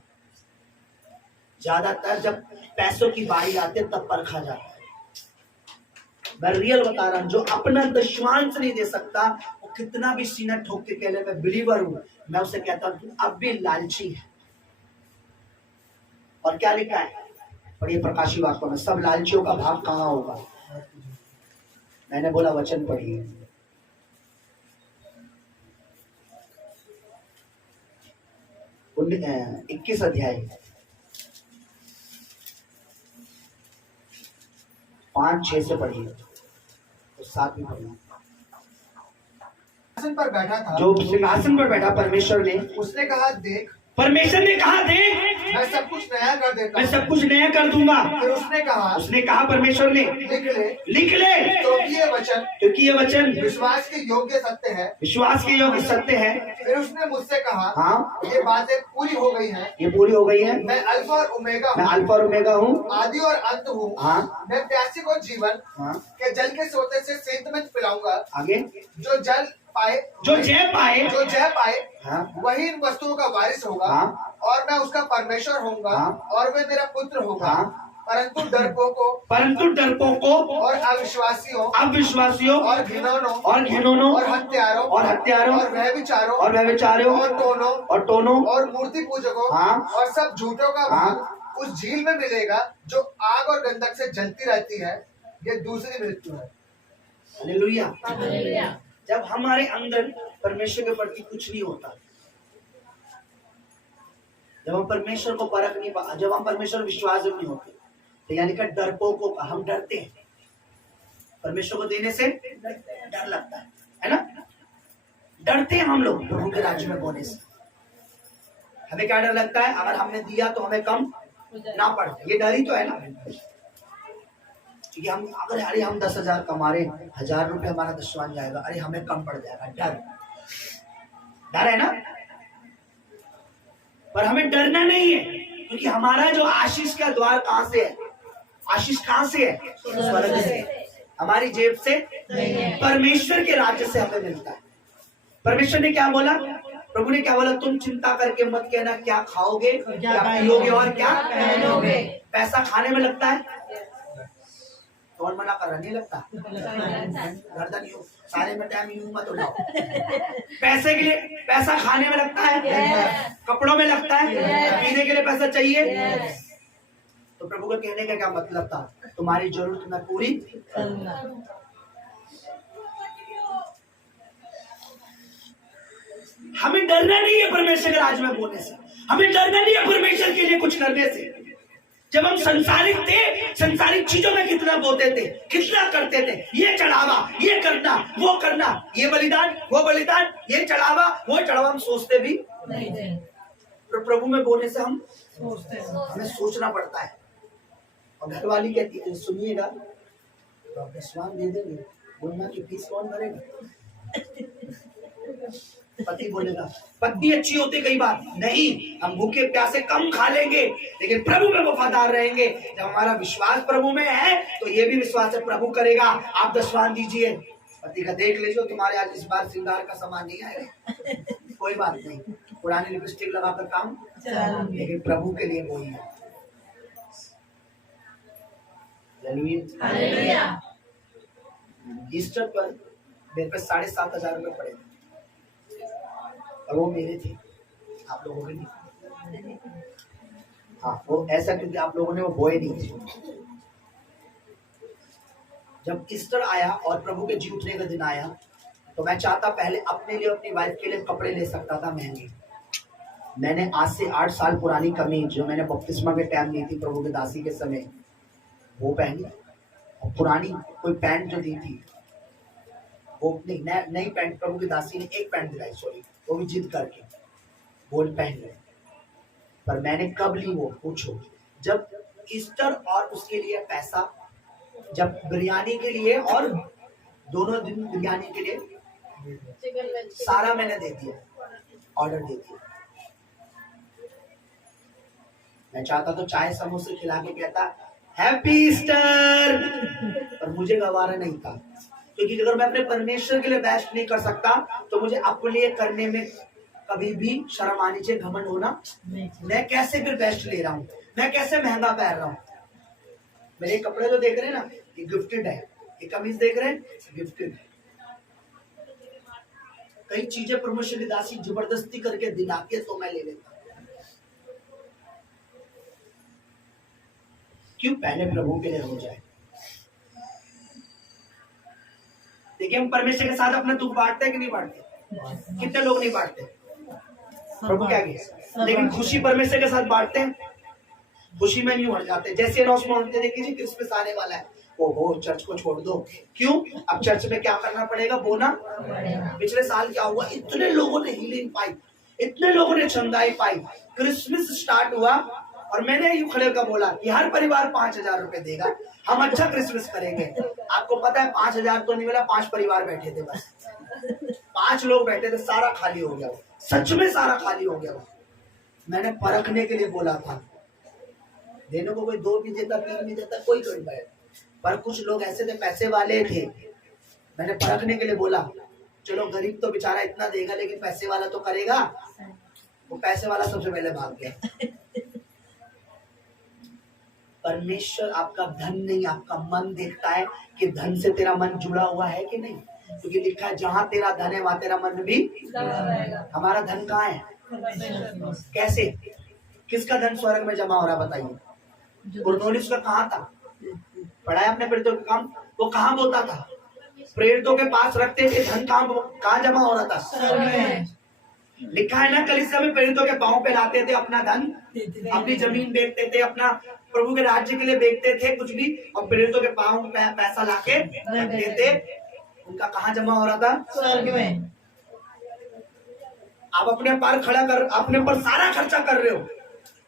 ज्यादातर जब पैसों की बारी आती है तब परखा जाता है। मैं रियल बता रहा हूं, जो अपना दशवांश नहीं दे सकता वो कितना भी सीना ठोक के कह ले मैं बिलीवर हूं, मैं उसे कहता हूं तू अब भी लालची है। और क्या लिखा है? पढ़िए प्रकाशी वाक्यों में, सब लालचियों का भाग कहाँ होगा? मैंने बोला वचन पढ़िए। उन्नीस 21 अध्याय 5-6 से पढ़िए, तो 7 में पढ़िए। सिंहासन पर बैठा था, जो सिंहासन पर बैठा परमेश्वर ने, उसने कहा देख, परमेश्वर ने कहा देख, मैं सब कुछ नया कर देता मैं हूँ। सब कुछ नया कर दूंगा। फिर उसने कहा परमेश्वर ने लिख ले तो क्योंकि ये वचन विश्वास के योग्य सत्य है। विश्वास के योग्य सत्य है। फिर उसने मुझसे कहा हाँ, ये बातें पूरी हो गई हैं। ये पूरी हो गई है। मैं अल्फा और ओमेगा हूँ, आदि और अंत हूँ। हाँ। मैं प्यासी को जीवन हाँ। के जल के सोते से सेंध में पिलाऊंगा। आगे जो जल पाए जो जय पाए, हाँ। वही इन वस्तुओं का वारिस होगा। हाँ। और मैं उसका परमेश्वर होऊंगा। हाँ। और वे मेरा पुत्र होगा। हाँ। परंतु डरपोकों और अविश्वासियों और घिनौनों और हत्यारों और व्यभिचारों और टोनों और मूर्ति पूजकों, हाँ। और सब झूठों का हाँ। भाग उस झील में मिलेगा जो आग और गंधक से जलती रहती है। ये दूसरी मृत्यु है। हालेलुया। जब हमारे अंदर परमेश्वर के प्रति कुछ नहीं होता, जब हम परमेश्वर को परख नहीं पा, जब हम परमेश्वर विश्वास नहीं होते, तो यानी कि डरपोकों का, हम डरते हैं। परमेश्वर को देने से डर लगता है ना? डरते हैं हम लोग प्रभु के राज्य में बोने से। हमें क्या डर लगता है? अगर हमने दिया तो हमें कम ना पड़े, ये डर ही तो है ना। क्योंकि हम अरे हम 10,000 कमा रहे, 1,000 रुपये हमारा दशवान जाएगा, अरे हमें कम पड़ जाएगा। डर है ना? पर हमें डरना नहीं है, क्योंकि हमारा जो आशीष का द्वार कहां से है? आशीष कहां से है? स्वर्ग से। हमारी जेब से, परमेश्वर के राज्य से हमें मिलता है। परमेश्वर ने क्या बोला? प्रभु ने क्या बोला? तुम चिंता करके मत कहना क्या खाओगे, क्या पियोगे और क्या पहनोगे। पैसा खाने में लगता है? कौन मना कर रहा? नहीं लगता। गर्दन यूं, सारे में टाइम यूं मत उठाओ। पैसे के लिए पैसा खाने में लगता है, कपड़ों में लगता है, पीने के लिए पैसा चाहिए। तो प्रभु का कहने का क्या मतलब था? तुम्हारी जरूरत मैं पूरी करूंगा। हमें डरना नहीं है परमेश्वर के राज्य में बोलने से, हमें डरना नहीं है परमेश्वर के लिए कुछ करने से। जब हम संसारिक थे, संसारिक चीजों में कितना बोते थे, कितना करते थे, ये चढ़ावा, ये करना, वो करना, ये बलिदान, वो बलिदान, ये चढ़ावा, वो चढ़ावा, हम सोचते भी नहीं थे। तो प्रभु में बोलने से हम सोचते हैं, हमें सोचना पड़ता है। और घरवाली कहती है सुनिएगा, दशवान दे देंगे, बोलना की फीस कौन भरेगा? पति बोलेगा, पत्नी अच्छी होती कई बार नहीं, हम भूखे प्यासे कम खा लेंगे, लेकिन प्रभु में वफादार रहेंगे। जब हमारा विश्वास प्रभु में है तो ये भी विश्वास है प्रभु करेगा। आप दशवान दीजिए, पति का देख लीजिए, तुम्हारे आज इस बार श्रृंगार का सामान नहीं आएगा, कोई बात नहीं, पुरानी लिपस्टिक लगाकर काम, लेकिन प्रभु के लिए वही है। हालेलुया। ईस्टर पर मेरे पे 7,500 रुपए पड़े थे, और वो मेरे थे, आप लोगों के नहीं। हाँ, वो ऐसा क्योंकि आप लोगों ने वो बोए नहीं थे। जब ईस्टर आया और प्रभु के जी उठने का दिन आया, तो मैं चाहता पहले अपने लिए, अपनी वाइफ के लिए कपड़े ले सकता था महंगे। मैंने आज से 8 साल पुरानी कमीज जो मैंने बपतिस्मा के टाइम ली थी प्रभु के दासी के समय, वो पहनी। और पुरानी कोई पैंट जो दी थी, वो नई पैंट प्रभु की दासी ने एक पैंट दिलाई, सॉरी, वो भी जिद करके वो पहन ली। पर मैंने कब ली वो पूछो? जब ईस्टर और उसके लिए पैसा, जब बिरयानी के लिए और दोनों दिन बिरयानी के लिए सारा मैंने दे दिया, ऑर्डर दे दिया। मैं चाहता तो चाय समोसे खिला के कहता हैप्पी ईस्टर, पर मुझे गवारा नहीं था, क्योंकि अगर मैं अपने परमेश्वर के लिए बेस्ट नहीं कर सकता तो मुझे अपने लिए करने में कभी भी शर्म आनी चाहिए, घमंड होना। मैं कैसे फिर बेस्ट ले रहा हूँ, मैं कैसे महंगा पहन रहा हूँ। मेरे कपड़े जो देख रहे हैं ना, ये गिफ्टेड है, ये कमीज देख रहे हैं, गिफ्टेड है। कई चीजें परमेश्वर की दासी जबरदस्ती करके दिलाती है तो मैं ले लेता हूँ। क्यों? पहले प्रभु के लिए हो जाए। देखिए, हम परमेश्वर के साथ अपना दुख बांटते हैं कि नहीं बांटते? कितने लोग नहीं बांटते? प्रभु क्या कहे, लेकिन खुशी परमेश्वर के साथ बांटते हैं, खुशी में नहीं उड़ जाते। जैसे अनाउंसमेंट होते, देखिए जी क्रिसमस आने वाला है, ओहो चर्च को छोड़ दो। क्यों? अब चर्च में क्या करना पड़ेगा? बोना। पिछले साल क्या हुआ? इतने लोगों ने हीलिंग पाई, इतने लोगों ने चंदाई पाई। क्रिसमस स्टार्ट हुआ और मैंने यूं खड़े होकर बोला कि हर परिवार 5,000 रुपए देगा, हम अच्छा क्रिसमस करेंगे। आपको पता है 5,000 तो नहीं मिला, 5 परिवार बैठे थे बस, 5 लोग बैठे थे, सारा खाली हो गया वो, सच में सारा खाली हो गया वो। मैंने परखने के लिए बोला था, देने को कोई 2 भी देता, 3 भी देता, कोई बैठ, पर कुछ लोग ऐसे थे, पैसे वाले थे। मैंने परखने के लिए बोला, चलो गरीब तो बेचारा इतना देगा, लेकिन पैसे वाला तो करेगा। वो पैसे वाला सबसे पहले भाग गया। परमेश्वर आपका धन नहीं, आपका मन देखता है कि धन से तेरा मन जुड़ा हुआ है कि नहीं, क्योंकि लिखा है जहां तेरा धन है वहां तेरा मन भी। हमारा धन कहाँ है? कैसे? किसका धन स्वर्ग में जमा हो रहा बताइए? कुरनोलिस का कहाँ था? पढ़ाया आपने प्रेरितों का काम? वो कहाँ बोता था? प्रेरितों के पास रखते थे। धन कहाँ जमा हो रहा था? लिखा है ना, कलीसिया में प्रेरितों के पांव पे लाते थे अपना धन, अपनी जमीन बेचते थे, अपना प्रभु के राज्य के लिए बेचते थे कुछ भी, और प्रेरितों के पांव पे पैसा लाके रखते थे। उनका कहाँ जमा हो रहा था? स्वर्ग में। आप अपने पर खड़ा कर, अपने पर सारा खर्चा कर रहे हो,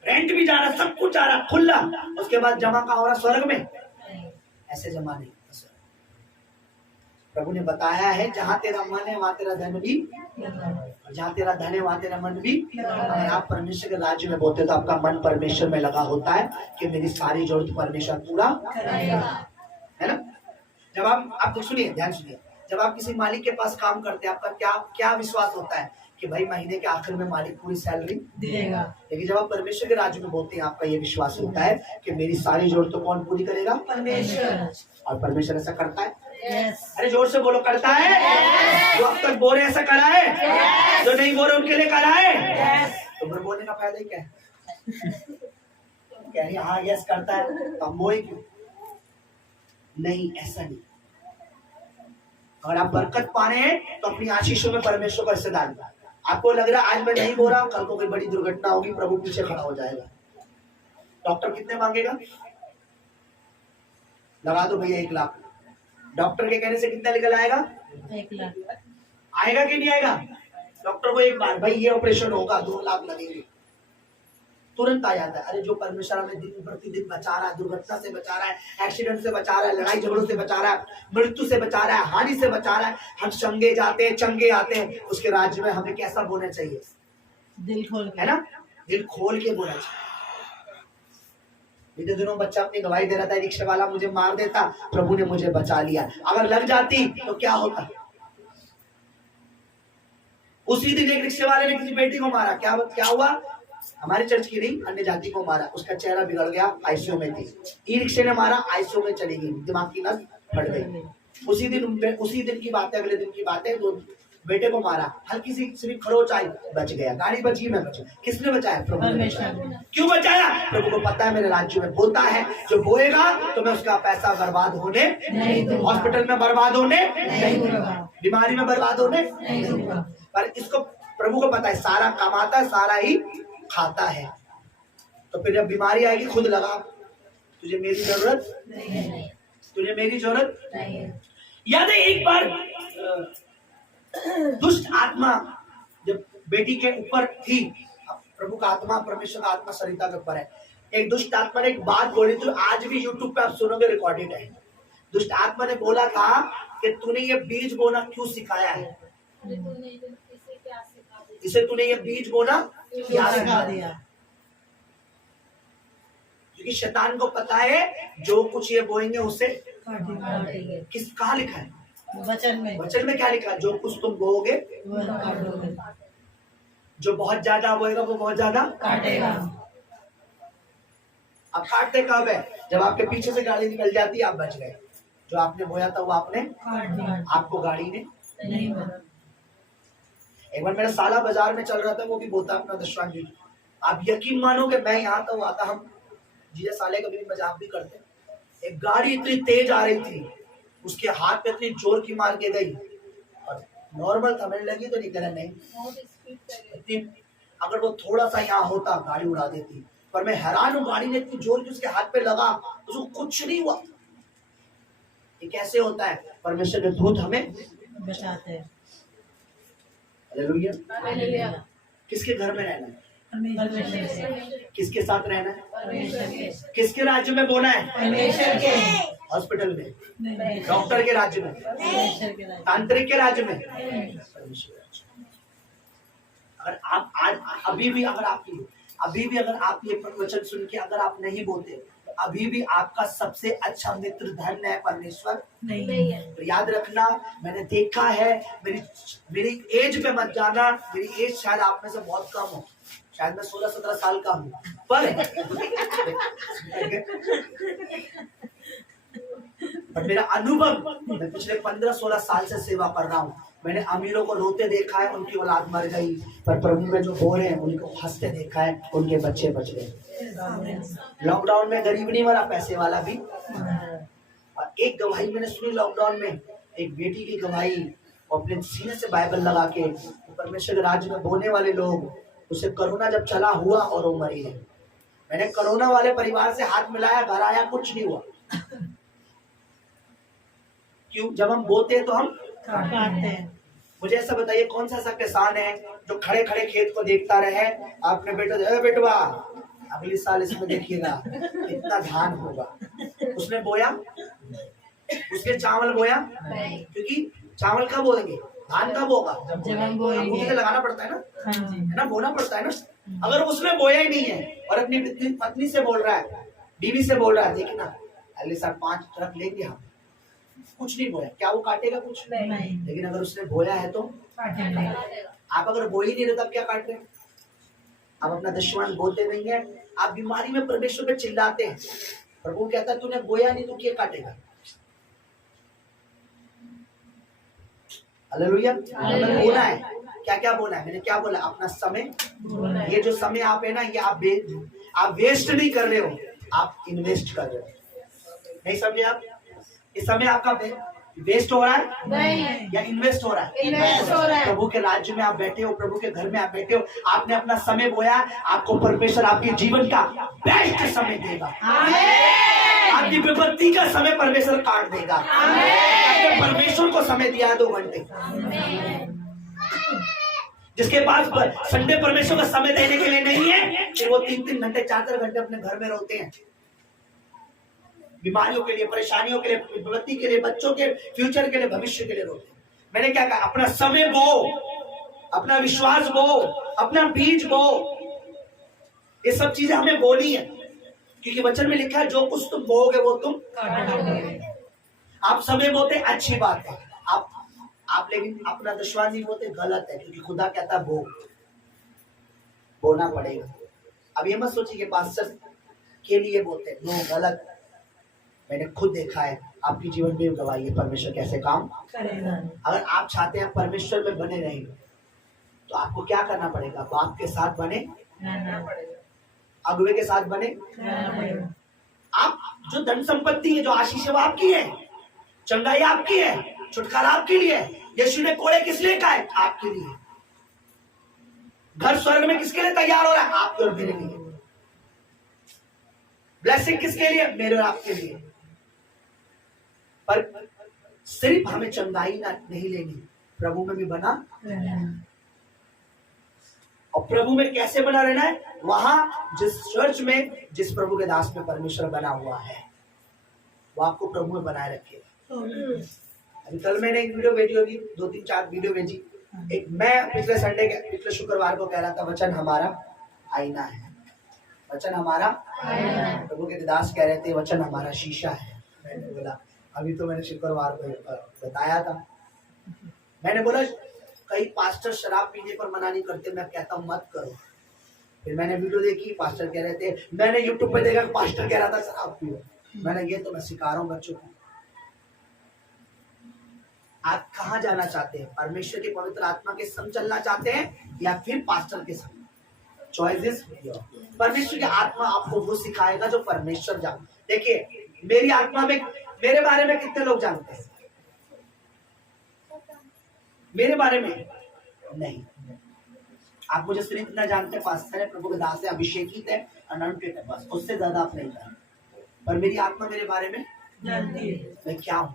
रेंट भी जा रहा, सब कुछ जा रहा खुला, उसके बाद जमा कहाँ हो रहा? स्वर्ग में। ऐसे जमा नहीं। प्रभु ने बताया है जहाँ तेरा मन है वहाँ तेरा धन भी, जहाँ तेरा धन है वहाँ तेरा मन भी। अगर आप परमेश्वर के राज्य में बोलते तो आपका मन परमेश्वर में लगा होता है कि मेरी सारी जरूरत परमेश्वर पूरा है ना। जब आप सुनिए, ध्यान सुनिए, जब आप किसी मालिक के पास काम करते हैं, आपका क्या क्या विश्वास होता है कि भाई महीने के आखिर में मालिक पूरी सैलरी देगा। लेकिन जब आप परमेश्वर के राज्य में बोलते हैं, आपका ये विश्वास होता है कि मेरी सारी जरूरत तो कौन पूरी करेगा? परमेश्वर। और परमेश्वर ऐसा करता है। अरे जोर से बोलो, करता है। जो अब तक बोले ऐसा करा है, जो नहीं बोले उनके लिए करा है। तो फिर बोलने का फायदा ही क्या है? कह रही हाँ यस करता है, तो हम बोए क्यों? नहीं, ऐसा नहीं। अगर आप बरकत पा रहे हैं तो अपनी आशीषों में परमेश्वर का हिस्सेदार। आपको लग रहा है आज मैं नहीं बोल रहा, कल को कोई बड़ी दुर्घटना होगी, प्रभु पीछे खड़ा हो जाएगा। डॉक्टर कितने मांगेगा? लगा दो भैया 1 लाख। डॉक्टर के कहने से कितना निकल आएगा? 1 लाख। आएगा कि नहीं आएगा? डॉक्टर को एक बार भाई ये ऑपरेशन होगा, 2 लाख लगेंगे, तुरंत आ जाता है। अरे जो परमेश्वर हमें दिन प्रतिदिन बचा रहा है, दुर्घटना से बचा रहा है, एक्सीडेंट से बचा रहा है, लड़ाई झगड़ों से बचा रहा है, मृत्यु से बचा रहा है, हानि से बचा रहा है, हम चंगे जाते हैं, चंगे आते हैं, उसके राज्य में हमें कैसा बोलना चाहिए? दिल खोल के, है ना, दिल खोल के बोलना चाहिए। बीते दिनों बच्चा अपनी गवाही दे रहा था, रिक्शा वाला मुझे मार देता, प्रभु ने मुझे बचा लिया। अगर लग जाती तो क्या होता? उसी दिन एक रिक्शे वाले ने किसी बेटी को मारा। क्या हुआ? हमारे चर्च की नहीं, अन्य जाति को मारा, उसका चेहरा बिगड़ गया, आईसीयू में थी। ई रिक्शे ने मारा, आईसीयू में चली गई, दिमाग की नस फट गई। उसी दिन की बात है, अगले दिन की बात है, तो बेटे को मारा, हल्की सी सिर्फ खरोच आई, बच गया, गाड़ी बची, मैं बचा। किसने बचाया? प्रभु ने बचाया। क्यों बचाया? प्रभु को पता है मेरे राज्य में बोलता है जो बोएगा तो मैं उसका पैसा बर्बाद होने नहीं दूंगा, हॉस्पिटल में बर्बाद होने नहीं दूंगा, बीमारी में बर्बाद होने नहीं दूंगा। पर इसको प्रभु को पता है, सारा कमाता है, सारा ही खाता है। तो फिर जब बीमारी आएगी खुद लगा, तुझे मेरी जरूरत नहीं, तुझे मेरी जरूरत नहीं। याद है एक बार दुष्ट आत्मा जब बेटी के ऊपर थी, प्रभु का आत्मा, परमेश्वर का आत्मा सरिता के ऊपर है, एक दुष्ट आत्मा ने एक बात बोली, तो आज भी यूट्यूब पे आप सुनोगे, रिकॉर्डेड है। दुष्ट आत्मा ने बोला था कि तूने ये बीज बोना क्यों सिखाया है? इसे तूने ये बीज बोना क्या सिखा दिया? क्योंकि शैतान को पता है जो कुछ ये बोएंगे उसे किस कहाँ लिखा है? वचन में क्या लिखा है? जो कुछ तुम बोओगे जो बहुत ज्यादा बोएगा वो बहुत ज्यादा काटेगा। अब काटते कब है? जब आपके पीछे से गाड़ी निकल जाती है, आप बच गए। जो आपने बोया था वो आपने आपको गाड़ी ने नहीं बोया। एक बार मेरा साला बाजार में चल रहा था, वो भी बोलता अपना दशवान जी, आप यकीन मानोगे मैं यहाँ था, वो आता, हम जीजा साले कभी मजाक भी करते। एक गाड़ी इतनी तेज आ रही थी, उसके हाथ पे इतनी जोर की मार के गई, और नॉर्मल था, मैंने लगी तो निकला नहीं, इतनी, अगर वो थोड़ा सा यहाँ होता गाड़ी उड़ा देती। पर मैं हैरान हूँ, गाड़ी ने इतनी जोर की उसके हाथ पे लगा, उसको कुछ नहीं हुआ। ये कैसे होता है? परमेश्वर के दूत हमें बचाते हैं। हालेलुया। किसके घर में रहना है? परमेश्वर के। किसके साथ रहना है? परमेश्वर के। किसके राज्य में बोना है? परमेश्वर के। हॉस्पिटल में, नहीं। डॉक्टर के राज्य में, परमेश्वर के राज्य। तांत्रिक के राज्य में, नहीं। परमेश्वर के राज्य में। अगर आप आज अभी भी अगर आप ये वचन सुन के अगर आप नहीं बोलते, तो अभी भी आपका सबसे अच्छा मित्र धन है परमेश्वर नहीं। तो याद रखना, मैंने देखा है, मेरी एज पे मत जाना, मेरी एज शायद आप में से बहुत कम हो, शायद मैं 16-17 साल का हूँ, पर मेरा अनुभव, मैं पिछले 15-16 साल से सेवा कर रहा हूँ। मैंने अमीरों को रोते देखा है, उनकी औलाद मर गई, पर प्रभु में जो हो रहे हैं उनको हंसते देखा है, उनके बच्चे बच गए। लॉकडाउन में गरीब नहीं मरा, पैसे वाला भी। और एक गवाही मैंने सुनी लॉकडाउन में, एक बेटी की गवाही, अपने सीने से बाइबल लगा के, परमेश्वर के राज्य में बोलने वाले लोग, उसे कोरोना जब चला हुआ और वो मरी है। मैंने कोरोना वाले परिवार से हाथ मिलाया, घर आया, कुछ नहीं हुआ। क्यों? जब हम बोते हैं तो हम काटते हैं। मुझे ऐसा बताइए, कौन सा ऐसा किसान है जो खड़े खड़े खेत को देखता रहे, आपने बेटवा अगले साल इसमें देखिएगा इतना धान होगा, उसने बोया, उसके चावल बोया, क्योंकि चावल कब बोएंगे, धान कब होगा, जब हम बोएंगे। मुझे लगाना पड़ता है ना, हाँ जी। है ना, बोना पड़ता है ना। अगर उसने बोया ही नहीं है और अपनी पत्नी से बोल रहा है, बीवी से बोल रहा है, देखना अगले साल 5 ट्रक लेंगे हम, कुछ नहीं बोया, क्या वो काटेगा? कुछ नहीं। लेकिन अगर उसने बोया है तो काटेंगे। आप अगर बो ही नहीं रहे तब क्या काट रहे हैं? आप अपना दशमान बोलते नहीं है, आप बीमारी में परमेश्वर पे चिल्लाते हैं, प्रभु कहता है तूने बोया नहीं तो क्या काटेगा? हालेलुया। बोला है, क्या क्या बोला है? मैंने क्या बोला? अपना समय, ये जो समय आप है ना, ये आप वेस्ट नहीं कर रहे हो, आप इन्वेस्ट कर रहे हो। नहीं समझे आप? ये समय आपका वेस्ट हो रहा है नहीं। या इन्वेस्ट हो रहा है? इन्वेस्ट हो रहा है। प्रभु के राज्य में आप बैठे हो, प्रभु के घर में आप बैठे हो, आपने अपना समय बोया, आपको परमेश्वर आपके जीवन का बेस्ट समय देगा। आपकी विपत्ति का समय परमेश्वर काट देगा। आपने परमेश्वर को समय दिया है 2 घंटे। जिसके पास संडे परमेश्वर का समय देने के लिए नहीं है, फिर वो 3-3 घंटे 4-4 घंटे अपने घर में रोते हैं, बीमारियों के लिए, परेशानियों के लिए, विपत्ति के लिए, बच्चों के फ्यूचर के लिए, भविष्य के लिए रोते हैं। मैंने क्या कहा? अपना समय बो, अपना विश्वास बो, अपना बीज बो। ये सब चीजें हमें बोनी है, क्योंकि वचन में लिखा है जो कुछ तुम बोओगे वो तुम काटोगे। आप समय बोते, अच्छी बात है, आप लेकिन अपना विश्वास नहीं बोते, गलत है, क्योंकि खुदा कहता है बोना पड़ेगा। अब ये मत सोचिए कि पास्टर के लिए बोलते, नो, गलत। मैंने खुद देखा है, आपकी जीवन में गवाही है परमेश्वर कैसे काम करेगा। अगर आप चाहते हैं परमेश्वर में बने रहें, तो आपको क्या करना पड़ेगा? बाप के साथ बने, अगुवे के साथ बने। आप जो धन संपत्ति है, जो आशीष है, वो आपकी है, चंगाई आपकी है, छुटकारा आपके लिए है। यीशु ने कोड़े किस लिए कहा है? आपके लिए। घर स्वर्ग में किसके लिए तैयार हो रहा है? आपके और मेरे लिए। ब्लेसिंग किसके लिए? मेरे और आपके लिए। पर सिर्फ हमें चंगाई नहीं लेनी, प्रभु में भी बना, और प्रभु में कैसे बना रहना है? वहां जिस चर्च में, जिस प्रभु के दास में परमेश्वर बना हुआ है, वो आपको प्रभु में बनाए रखेगा। अभी कल मैंने एक वीडियो भेजी होगी, 2-3-4 वीडियो भेजी। एक मैं पिछले शुक्रवार को कह रहा था, वचन हमारा आईना है, वचन हमारा, प्रभु के दास कह रहे थे वचन हमारा शीशा है। मैंने बोला, अभी तो मैंने शुक्रवार को बताया था, मैंने बोला कई पास्टर शराब पीने पर मना नहीं करते, मैं कहता हूँ मत करो। फिर मैंने वीडियो देखी, पास्टर कह रहे थे, मैंने यूट्यूब पे देखा पास्टर कह रहा था शराब पियो। मैंने ये तो मैं सिखा रहा हूँ बच्चों को। आप कहाँ जाना चाहते हैं? परमेश्वर के पवित्र आत्मा के संग चलना चाहते हैं या फिर पास्टर के संग? चॉइसेस। परमेश्वर की आत्मा आपको वो सिखाएगा जो परमेश्वर जान। देखिए, मेरी आत्मा में, मेरे बारे में कितने लोग जानते हैं? मेरे बारे में नहीं। आप मुझे सिर्फ इतना जानते हैं, पास्टर है, प्रभु के दास है, अभिषेकित है, अनॉइंटेड है, बस। उससे ज्यादा आप नहीं जानते। पर मेरी आत्मा मेरे बारे में जानती है मैं क्या हूं।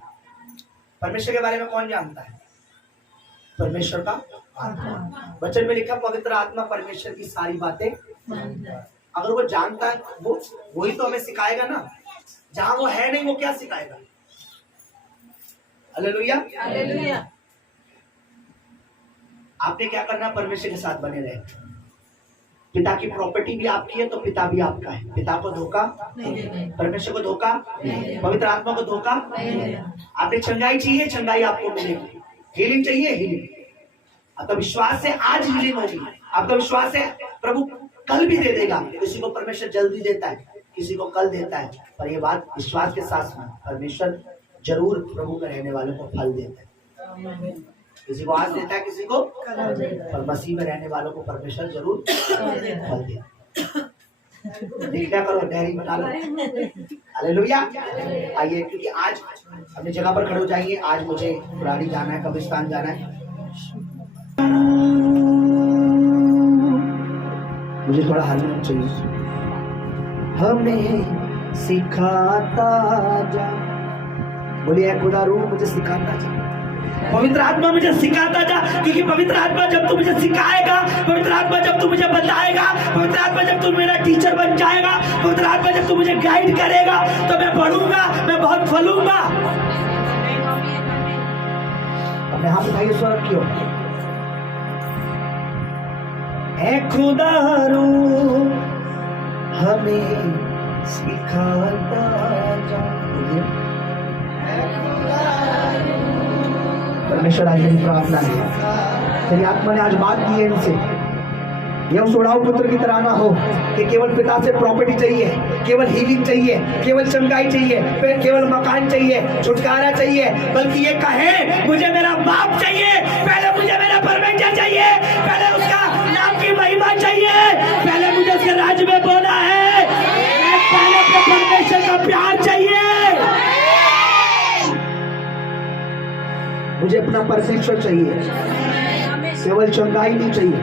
परमेश्वर के बारे में कौन जानता है? परमेश्वर का आत्मा। वचन में लिखा पवित्र आत्मा परमेश्वर की सारी बातें, अगर वो जानता है वही तो हमें सिखाएगा ना। जहां वो है नहीं वो क्या सिखाएगा? हालेलुया। हालेलुया। आपने क्या करना? परमेश्वर के साथ बने रहे। पिता की प्रॉपर्टी भी आपकी है तो पिता भी आपका है। पिता को धोखा, परमेश्वर को धोखा, पवित्र आत्मा को धोखा। आपने चंगाई चाहिए, चंगाई आपको मिलेगी। हीलिंग चाहिए, हीलिंग। आपका विश्वास है आज हीलिंग होगी। आपका विश्वास है प्रभु कल भी दे देगा। किसी को परमेश्वर जल्दी देता है, किसी को कल देता है, पर ये बात विश्वास के साथ सुना, परमेश्वर जरूर प्रभु में रहने वालों को फल देता है। किसी को आज देता है, किसी को, पर मसीह में रहने वालों को परमेश्वर जरूर फल देता है। क्या करो, डायरी बना लो। हालेलुया। आइए, क्योंकि आज अपनी जगह पर खड़े हो जाइए। आज मुझे पुरानी जाना है, कब्रिस्तान जाना है। मुझे थोड़ा हारमोनियम चाहिए। हमें सिखाता जा, बोलिए खुदा रूह मुझे सिखाता जा, पवित्र आत्मा मुझे सिखाता जा। क्योंकि पवित्र आत्मा जब तू मुझे सिखाएगा, पवित्र आत्मा जब तू मुझे बताएगा, पवित्र आत्मा जब तू मेरा टीचर बन जाएगा, पवित्र आत्मा जब तू मुझे गाइड करेगा तो मैं बढ़ूंगा, मैं बहुत फलूंगा। अपने हाथ उठाइए, स्वर रखियो। ऐ खुदा रूह हमें सिखाता जा। परमेश्वर आज मेरी प्रार्थना है, तेरी आत्मा ने आज बात की है इनसे, ये उस उड़ाऊ पुत्र की तरह ना हो कि केवल पिता से प्रॉपर्टी चाहिए, केवल हीलिंग चाहिए, केवल चंगाई चाहिए, केवल मकान चाहिए, छुटकारा चाहिए, बल्कि ये कहे मुझे मेरा बाप चाहिए, पहले मुझे मेरा परमेश्वर चाहिए, पहले उसका नाम की महिमा चाहिए, पहले मुझे उसके राज्य में बोला है, पहले अपने परमेश्वर का प्यार चाहिए। मुझे अपना परमेश्वर चाहिए, केवल चंगाई नहीं चाहिए।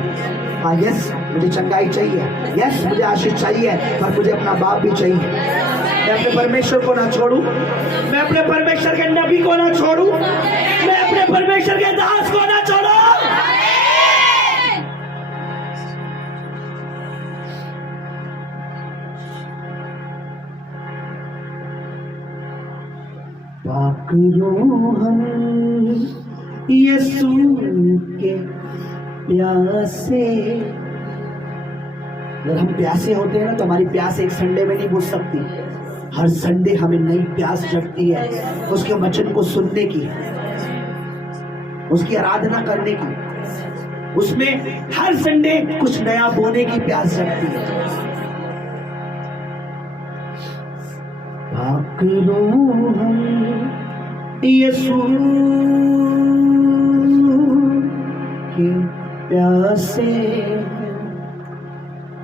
हाँ यस, मुझे चंगाई चाहिए, यस मुझे आशीष चाहिए, पर मुझे अपना बाप भी चाहिए। मैं अपने परमेश्वर को ना छोड़ूं, मैं अपने परमेश्वर के नबी को ना छोड़ूं, मैं अपने परमेश्वर के दास को ना छोड़ूं। पाक रूह हम यीशु के प्यासे, अगर हम प्यासे होते हैं ना तो हमारी प्यास एक संडे में नहीं बुझ सकती। हर संडे हमें नई प्यास जगती है उसके वचन को सुनने की, उसकी आराधना करने की, उसमें हर संडे कुछ नया बोने की प्यास जगती है। पाक रूह हम यीशु के प्यासे,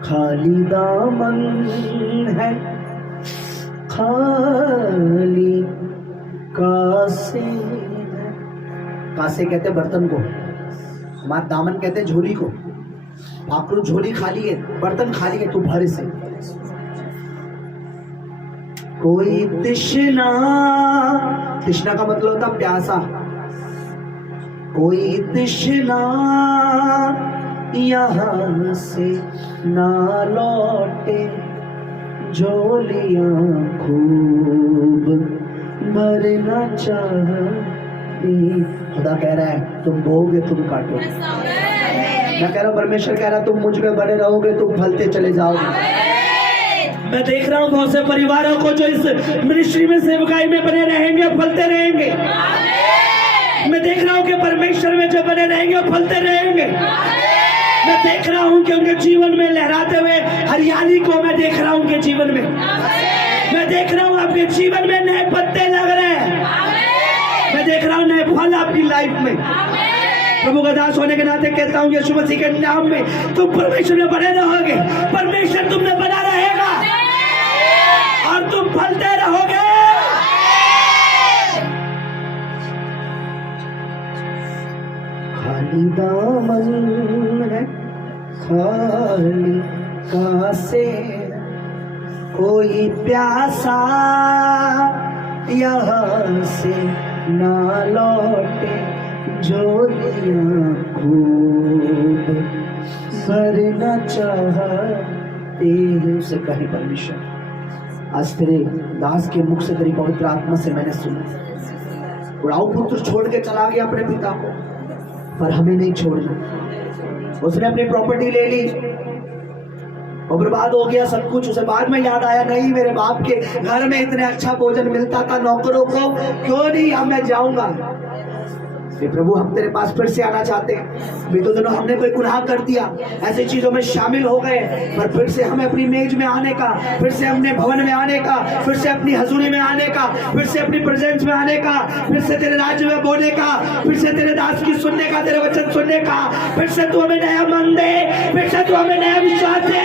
खाली दामन है, खाली कासे है। कासे कहते बर्तन को, हमारा दामन कहते झोली को। भाकरू झोली खाली है, बर्तन खाली है, तू भर इसे। कोई तृष्णा, तृष्णा का मतलब होता प्यासा। कोई तृष्णा यहाँ से ना लौटे, झोलियाँ खूब भरना चाहती। खुदा कह रहा है तुम बोओगे तुम काटोगे। मैं कह रहा हूँ परमेश्वर कह रहा है तुम मुझ में बने रहोगे, तुम फलते चले जाओगे। मैं देख रहा हूँ बहुत से परिवारों को जो इस मिनिस्ट्री में सेवकाई में बने रहेंगे, फलते रहेंगे। मैं देख रहा हूँ कि परमेश्वर में जो बने रहेंगे फलते रहेंगे। मैं देख रहा हूँ कि उनके जीवन में लहराते हुए हरियाली को मैं देख रहा हूँ उनके जीवन में। मैं देख रहा हूँ आपके जीवन में नए पत्ते लग रहे हैं। मैं देख रहा हूँ नए फल आपकी लाइफ में। प्रभु का दास होने के नाते कहता हूँ यीशु मसीह के नाम में तुम परमेश्वर में बने रहोगे, परमेश्वर तुम में बना रहेगा और तुम फलते रहोगे। खाली दामन है, खाली कासे, कोई प्यासा यहाँ से ना लौटे, जोलियां खूब सरना चाहते हैं। उसे कहे परमेश्वर, आज तेरे दास के मुख से तेरी पवित्र आत्मा से मैंने सुना, उड़ाऊ पुत्र छोड़ के चला गया अपने पिता को, पर हमें नहीं छोड़ना। उसने अपनी प्रॉपर्टी ले ली और बर्बाद हो गया सब कुछ। उसे बाद में याद आया, नहीं मेरे बाप के घर में इतने अच्छा भोजन मिलता था नौकरों को, क्यों नहीं अब मैं जाऊंगा। प्रभु हम तेरे पास फिर से आना चाहते हैं। बीते दिनों हमने कोई गुनाह कर दिया, ऐसी चीजों में शामिल हो गए, पर फिर से हमें अपनी मेज में आने का, फिर से अपने भवन में आने का, फिर से अपनी हजूरी में आने का, फिर से अपनी प्रेजेंस में आने का, फिर से तेरे राज्य में बोलने का, फिर से तेरे दास की सुनने का, तेरे वचन सुनने का। फिर से तू हमें नया मन दे, फिर से तू हमें नया विश्वास दे।